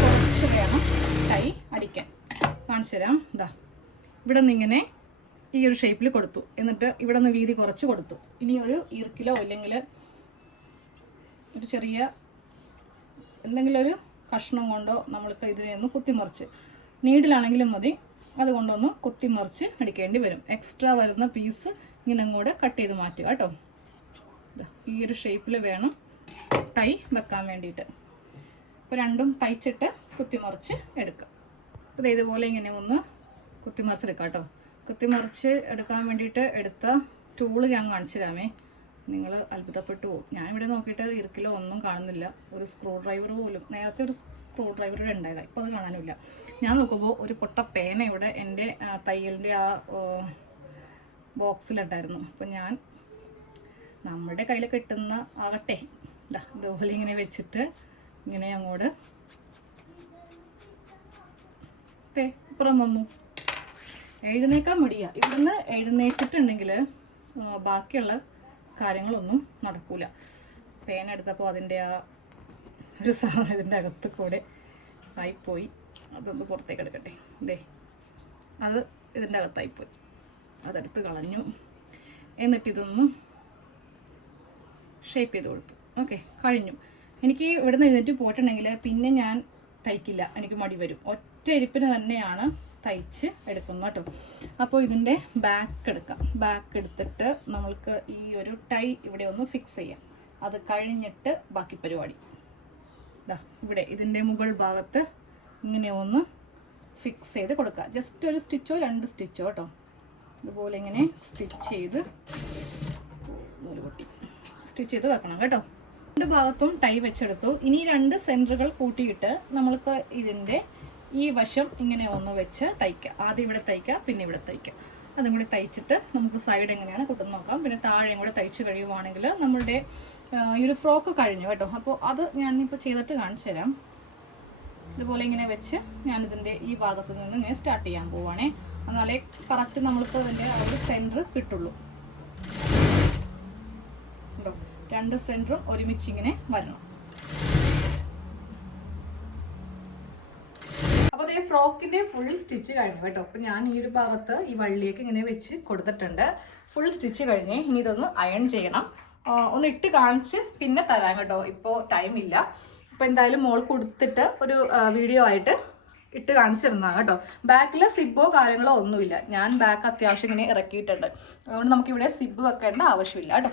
കുറച്ച് വേണം ടൈ അടിക്കാൻ. കാണിച്ചു തരാം. ഇതാ ഇവിടെ നിന്ന് ഇങ്ങനെ ഈ ഒരു ഷേപ്പിൽ കൊടുത്തു. എന്നിട്ട് ഇവിടെ നിന്ന് വീതി കുറച്ച് കൊടുത്തു. ഇനി ഒരു ഇറുക്കിലോ ഇല്ലെങ്കിൽ ഒരു ചെറിയ എന്തെങ്കിലും ഒരു കഷ്ണം കൊണ്ടോ നമ്മൾക്ക് ഇതിനെ ഒന്ന് കുത്തിമറിച്ച്, നീഡിലാണെങ്കിലും മതി, അതുകൊണ്ടൊന്ന് കുത്തിമറിച്ച് അടിക്കേണ്ടി വരും. എക്സ്ട്രാ വരുന്ന പീസ് ഇങ്ങനെ അങ്ങോട്ട് കട്ട് ചെയ്ത് മാറ്റുക കേട്ടോ. ഈ ഒരു ഷേപ്പിൽ വേണം ടൈ വെക്കാൻ വേണ്ടിയിട്ട്. അപ്പോൾ രണ്ടും തയ്ച്ചിട്ട് കുത്തിമറിച്ച് എടുക്കാം. അപ്പോൾ ഇതുപോലെ ഇങ്ങനെ ഒന്ന് കുത്തിമറിച്ചെടുക്കാം കേട്ടോ. കുത്തിമറിച്ച് എടുക്കാൻ വേണ്ടിയിട്ട് എടുത്ത ടൂള് ഞാൻ കാണിച്ചു തരാമേ. നിങ്ങൾ അത്ഭുതപ്പെട്ടു പോകും. ഞാനിവിടെ നോക്കിയിട്ട് ഇറുക്കിലോ ഒന്നും കാണുന്നില്ല. ഒരു സ്ക്രൂ ഡ്രൈവർ പോലും, നേരത്തെ ഒരു സ്ക്രൂ ഡ്രൈവർ ഉണ്ടായതാണ്, ഇപ്പോൾ അത് കാണാനില്ല. ഞാൻ നോക്കുമ്പോൾ ഒരു പൊട്ട പേന ഇവിടെ എൻ്റെ തയ്യലിൻ്റെ ആ ബോക്സിലുണ്ടായിരുന്നു. അപ്പം ഞാൻ നമ്മുടെ കയ്യിൽ കിട്ടുന്ന ആകട്ടെ ഇതുപോലെ ഇങ്ങനെ വെച്ചിട്ട് ഇങ്ങനെ അങ്ങോട്ട് ഇപ്പുറം വന്നു. എഴുന്നേക്കാൻ മടിയാ. ഇവിടുന്ന് എഴുന്നേറ്റിട്ടുണ്ടെങ്കിൽ ബാക്കിയുള്ള കാര്യങ്ങളൊന്നും നടക്കൂല. പേന എടുത്തപ്പോൾ അതിൻ്റെ ആ ഒരു സാധനം ഇതിൻ്റെ അകത്ത് കൂടെ ആയിപ്പോയി. അതൊന്ന് പുറത്തേക്ക് എടുക്കട്ടെ. അത് ഇതിൻ്റെ അകത്തായിപ്പോയി. അതെടുത്ത് കളഞ്ഞു. എന്നിട്ടിതൊന്ന് ഷേപ്പ് ചെയ്ത് കൊടുത്തു. ഓക്കെ, കഴിഞ്ഞു. എനിക്ക് ഇവിടെ നിന്ന് എഴുന്നേറ്റ് പോയിട്ടുണ്ടെങ്കിൽ പിന്നെ ഞാൻ തയ്ക്കില്ല, എനിക്ക് മടി വരും. ഒറ്റ ഇരിപ്പിന് തന്നെയാണ് തയ്ച്ച് എടുക്കുന്നു കേട്ടോ. അപ്പോൾ ഇതിൻ്റെ ബാക്ക് എടുക്കാം. ബാക്ക് എടുത്തിട്ട് നമ്മൾക്ക് ഈ ഒരു ടൈ ഇവിടെ ഒന്ന് ഫിക്സ് ചെയ്യാം. അത് കഴിഞ്ഞിട്ട് ബാക്കി പരിപാടി. ഇവിടെ ഇതിൻ്റെ മുകൾ ഭാഗത്ത് ഇങ്ങനെ ഒന്ന് ഫിക്സ് ചെയ്ത് കൊടുക്കുക. ജസ്റ്റ് ഒരു സ്റ്റിച്ചോ 2 സ്റ്റിച്ചോ കേട്ടോ. ഇതുപോലെ ഇങ്ങനെ സ്റ്റിച്ച് ചെയ്ത് സ്റ്റിച്ച് ചെയ്ത് വെക്കണം കേട്ടോ. 2 ഭാഗത്തും ടൈ വെച്ചെടുത്തു. ഇനി 2 സെൻറ്ററുകൾ കൂട്ടിയിട്ട് നമ്മൾക്ക് ഇതിൻ്റെ ഈ വശം ഇങ്ങനെ ഒന്ന് വെച്ച് തയ്ക്കുക. ആദ്യം ഇവിടെ തയ്ക്കുക, പിന്നെ ഇവിടെ തയ്ക്കുക. അതും കൂടി തയ്ച്ചിട്ട് നമുക്ക് സൈഡ് എങ്ങനെയാണ് കുട്ടുന്ന നോക്കാം. പിന്നെ താഴെയും കൂടെ തയ്ച്ച് കഴിയുവാണെങ്കിൽ നമ്മളുടെ ഈ ഒരു ഫ്രോക്ക് കഴിഞ്ഞു കേട്ടോ. അപ്പോൾ അത് ഞാനിപ്പോൾ ചെയ്തിട്ട് കാണിച്ചു തരാം. ഇതുപോലെ ഇങ്ങനെ വെച്ച് ഞാനിതിൻ്റെ ഈ ഭാഗത്ത് നിന്ന് ഇങ്ങനെ സ്റ്റാർട്ട് ചെയ്യാൻ പോവുകയാണേ. എന്നാലേ കറക്റ്റ് നമ്മൾക്ക് അതിൻ്റെ ആ ഒരു സെൻറ്റർ കിട്ടുള്ളൂ കേട്ടോ. 2 സെൻറ്ററും ഒരുമിച്ചിങ്ങനെ വരണം. അപ്പോൾ അതേ ഫ്രോക്കിൻ്റെ ഫുൾ സ്റ്റിച്ച് കഴിഞ്ഞു കേട്ടോ. അപ്പോൾ ഞാൻ ഈ ഒരു ഭാഗത്ത് ഈ വള്ളിയൊക്കെ ഇങ്ങനെ വെച്ച് കൊടുത്തിട്ടുണ്ട്. ഫുൾ സ്റ്റിച്ച് കഴിഞ്ഞ് ഇനി ഇതൊന്ന് അയൺ ചെയ്യണം. ഒന്ന് ഇട്ട് കാണിച്ച് പിന്നെ തരാം കേട്ടോ. ഇപ്പോൾ ടൈമില്ല. അപ്പോൾ എന്തായാലും മോൾ കൊടുത്തിട്ട് ഒരു വീഡിയോ ആയിട്ട് ഇട്ട് കാണിച്ചിരുന്നതാണ് കേട്ടോ. ബാക്കിൽ സിബോ കാര്യങ്ങളോ ഒന്നുമില്ല. ഞാൻ ബാക്ക് അത്യാവശ്യം ഇങ്ങനെ ഇറക്കിയിട്ടുണ്ട്. അതുകൊണ്ട് നമുക്കിവിടെ സിബ് വെക്കേണ്ട ആവശ്യമില്ല കേട്ടോ.